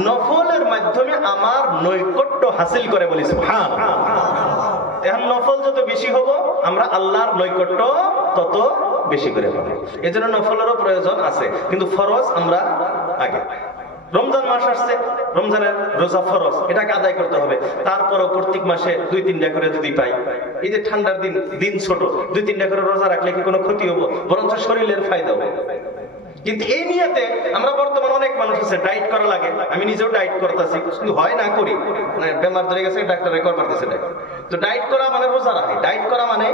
নফলের মাধ্যমে আমার নৈকট্য হাসিল করে, বলি সুবহানাল্লাহ। এখন নফল যত বেশি হব আমরা আল্লাহর নৈকট্য তত বেশি করে পাবো। এজন্য নফলেরও প্রয়োজন আছে, কিন্তু ফরজ আমরা আগে। রমজান মাস আসছে, রমজানের রোজা ফরজ, এটাকে আদায় করতে হবে। তারপরও প্রত্যেক মাসে 2-3টা করে যদি পাই, এই যে ঠান্ডার দিন ছোট, 2-3টা করে রোজা রাখলে কি কোনো ক্ষতি হবো? বরঞ্চ শরীরের ফায়দা হবে। কিন্তু এই নিয়তে আমরা বর্তমানে অনেক মানুষ আছে ডায়েট করা লাগে, আমি নিজেও ডায়েট করতেছি, কিন্তু হয় না করি, মানে বেমার ধরে গেছে ডাক্তার রেকর্ড করতেছে। তো ডায়েট করা মানে রোজা রাখে, ডায়েট করা মানে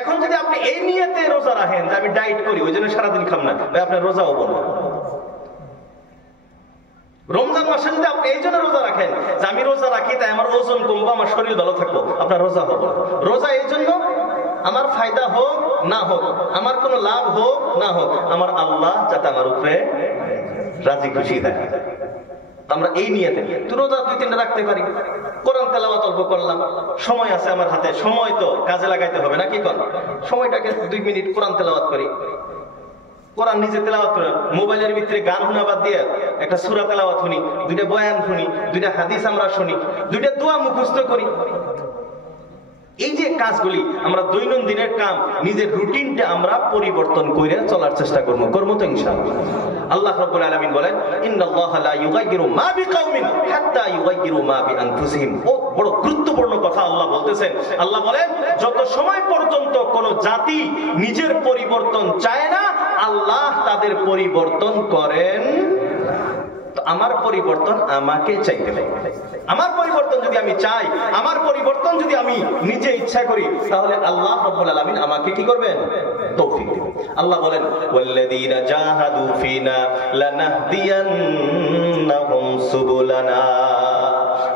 এখন যদি আপনি এই নিয়তে রোজা রাখেন যে আমি ডায়েট করি ওই জন্য সারাদিন খাম না, ভাই আপনার রোজাও বলবো। রমজান মাসে যদি আপনি এই জন্য রোজা রাখেন যে আমি রোজা রাখি তাই আমার ওজন কমবো, আমার শরীর ভালো থাকবো, আপনার রোজা হবো। রোজা এই জন্য আমার ফায়দা হোক না হোক, আমার কোনো লাভ হোক না হোক, আমার আল্লাহ যাতে আমার উপরে রাজি খুশি থাকে। আমরা এই নিয়তে তো রোজা 2-3টা রাখতে পারি। কোরআন তেলাওয়াত অল্প করলাম, সময় আছে আমার হাতে, সময় তো কাজে লাগাইতে হবে নাকি? কোন সময়টাকে 2 মিনিট কোরআন তেলাওয়াত করি, কোরআন নিজে তেলাওয়াত করি, মোবাইলের ভিতরে গান শোনা বাদ দিয়ে একটা সূরা তেলাওয়াত শুনি, 2টা বয়ান শুনি, 2টা হাদিস আমরা শুনি, 2টা দোয়া মুখস্থ করি। এই যে কাজগুলি আমরা দৈনন্দিনের কাম, নিজের রুটিনটা আমরা পরিবর্তন করে চলার চেষ্টা করব তো ইনশাআল্লাহ। আল্লাহ রাব্বুল আলামিন বলেন ইন্নাল্লাহা লা ইউগাইয়িরু মা বিকাউমিন হাত্তা ইউগাইয়িরু মা বিআনফুসিহিম। ও বড় গুরুত্বপূর্ণ কথা আল্লাহ বলতেছেন। আল্লাহ বলেন যত সময় পর্যন্ত কোন জাতি নিজের পরিবর্তন চায় না, আল্লাহ তাদের পরিবর্তন করেন। আমার পরিবর্তন আমাকে চাইতে হবে। আমার পরিবর্তন যদি আমি চাই, আমার পরিবর্তন যদি আমি নিজে ইচ্ছা করি, তাহলে আল্লাহ রাব্বুল আলামিন আমাকে কি করবেন? তৌফিক দিবেন। আল্লাহ বলেন ওয়াল্লাযীনা জাহাদু ফিনা লানাহদিয়ান্নাহুম সুবুলানা।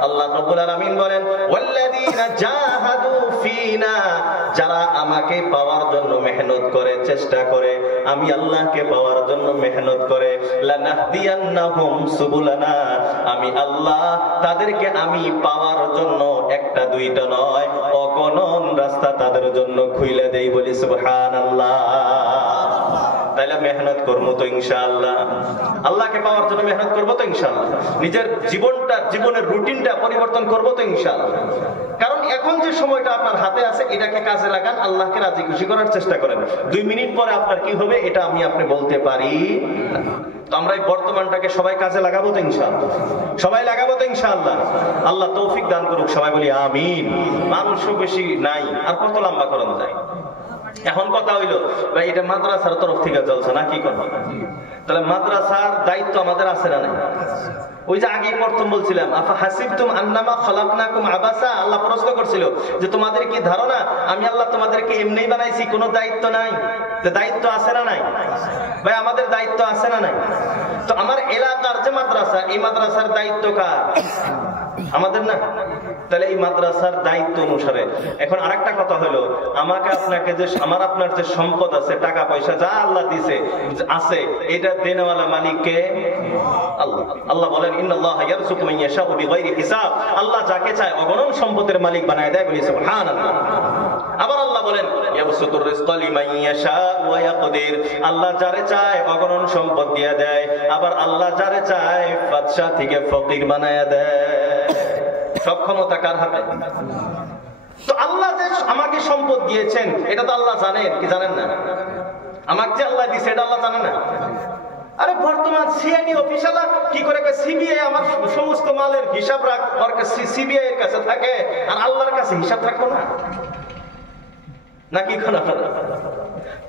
আল্লাহ রাব্বুল আলামিন বলেন ওয়াল্লাযীনা জাহাদু ফিনা, যারা আমাকে পাওয়ার জন্য মেহনত করে, চেষ্টা করে, আমি আল্লাহকে পাওয়ার জন্য মেহনত করে, লানাহদিয়ান্নাহুম সুবুলানা, আমি আল্লাহ তাদেরকে আমি পাওয়ার জন্য 1টা 2টা নয় অগণন রাস্তা তাদের জন্য খুলে দেই। বলি সুবহানাল্লাহ। তাইলে মেহনত করবো তো ইনশাআল্লাহ, আল্লাহকে পাওয়ার জন্য মেহনত করবো তো ইনশাআল্লাহ, নিজের জীবনের রুটিনটা পরিবর্তন করবো তো ইনশাআল্লাহ। কারণ এখন যে সময়টা আপনার হাতে আছে এটাকে কাজে লাগান, আল্লাহকে রাজি খুশি করার চেষ্টা করেন। 2 মিনিট পরে আপনার কি হবে এটা আপনি বলতে পারি না। তো আমরা এই বর্তমানটাকে সবাই কাজে লাগাবো তো ইনশাআল্লাহ, সবাই লাগাবো তো ইনশাআল্লাহ। আল্লাহ তৌফিক দান করুক, সবাই বলি আমিন। মানুষও বেশি নাই, আর কত লম্বা করানো যায়। এখন কথা হইলো ভাই এটা মাদ্রাসার তরফ থেকে চলছে না, কি করবো? তাহলে মাদ্রাসার দায়িত্ব আমাদের আছে না নাই? ওই যে আগে প্রথম বলছিলাম আফা হাসিবতুম আন্নামা খালাকনাকুম আবাসা, আল্লাহ প্রশ্ন করছিল যে তোমাদের কি ধারণা আমি আল্লাহ তোমাদেরকে এমনি বানাইছি, কোনো দায়িত্ব নাই? দায়িত্ব আছে না নাই ভাই? আমাদের দায়িত্ব আছে না নাই? তো আমার এলাকার যে মাদ্রাসা, এই মাদ্রাসার দায়িত্ব কার? আমাদের না? তাহলে এই মাদ্রাসার দায়িত্ব অনুসারে এখন আরেকটা কথা হলো, আমাকে আপনাকে যে আপনার যে সম্পদ আছে, টাকা পয়সা যা আল্লাহ দিছে আছে, এটা দেনওয়ালা মালিক কে? আল্লাহ। আল্লাহ বলেন ইন্নাল্লাহা ইয়ারযুকু মান ইয়াশাউ বিগাইরি হিসাব, আল্লাহ যাকে চায় অগণন সম্পদের মালিক বানায় দেয়। বলি সুবহানাল্লাহ। আবার আল্লাহ বলেন ইয়াবসুতুর রিজকা লিমান ইয়াশাউ ওয়া ইয়াকদির, আল্লাহ যারে চায় অগণন সম্পদ দিয়ে দেয়, আবার আল্লাহ যারে চায় বাদশা থেকে ফকির বানায় দেয়। সব ক্ষমতা কার হাতে? তো আল্লাহ যে আমাকে সম্পদ দিয়েছেন এটা তো আল্লাহ জানেন কি জানেন না? আমাকে যে আল্লাহ দিয়েছে এটা আল্লাহ জানে না? আরে বর্তমান সিআইডি অফিসাররা কি করে সিবিআই আমার সমস্ত মালের হিসাব রাখ, ওর কাছে সিবিআই এর কাছে থাকে, আর আল্লাহর কাছে হিসাব থাকবো না নাকি?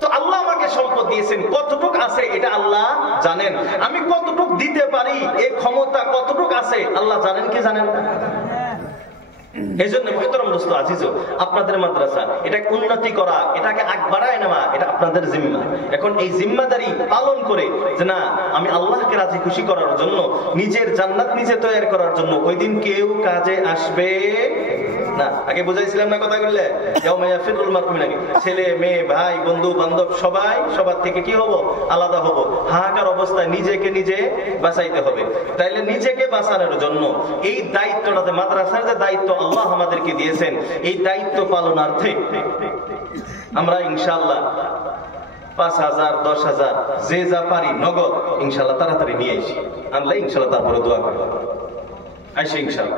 তো আল্লাহ আমাকে সম্পদ দিয়েছেন, কতটুক আছে এটা আল্লাহ জানেন। আমি কতটুক দিতে পারি, এই ক্ষমতা কতটুক আছে আল্লাহ জানেন কি জানেন না? এই জন্য মুহতারাম দোস্ত আজিজ, আপনাদের মাদ্রাসা এটাকে উন্নতি করা, এটাকে আগ বাড়ায় নেওয়া, এটা আপনাদের জিম্মা। এখন এই জিম্মাদারি পালন করে যে না আমি আল্লাহকে রাজি খুশি করার জন্য, নিজের জান্নাত নিজে তৈরি করার জন্য ওই দিন কেউ কাজে আসবে না। আগে বুঝাইছিলাম না কথা বললে, ছেলে মেয়ে ভাই বন্ধু বান্ধব সবাই সবার থেকে কি হবো? আলাদা হবো। হাহাকার অবস্থায় নিজেকে নিজে বাঁচাইতে হবে। তাইলে নিজেকে বাঁচানোর জন্য এই দায়িত্বটাতে, মাদ্রাসার যে দায়িত্ব আল্লাহ আমাদেরকে দিয়েছেন, এই দায়িত্ব পালনার্থে আমরা ইনশাআল্লাহ 5,000 10,000 যে যা পারি নগদ ইনশাআল্লাহ তাড়াতাড়ি নিয়ে আসি, আনলে ইনশাআল্লাহ তারপরে দোয়া করবো, আসি ইনশাআল্লাহ।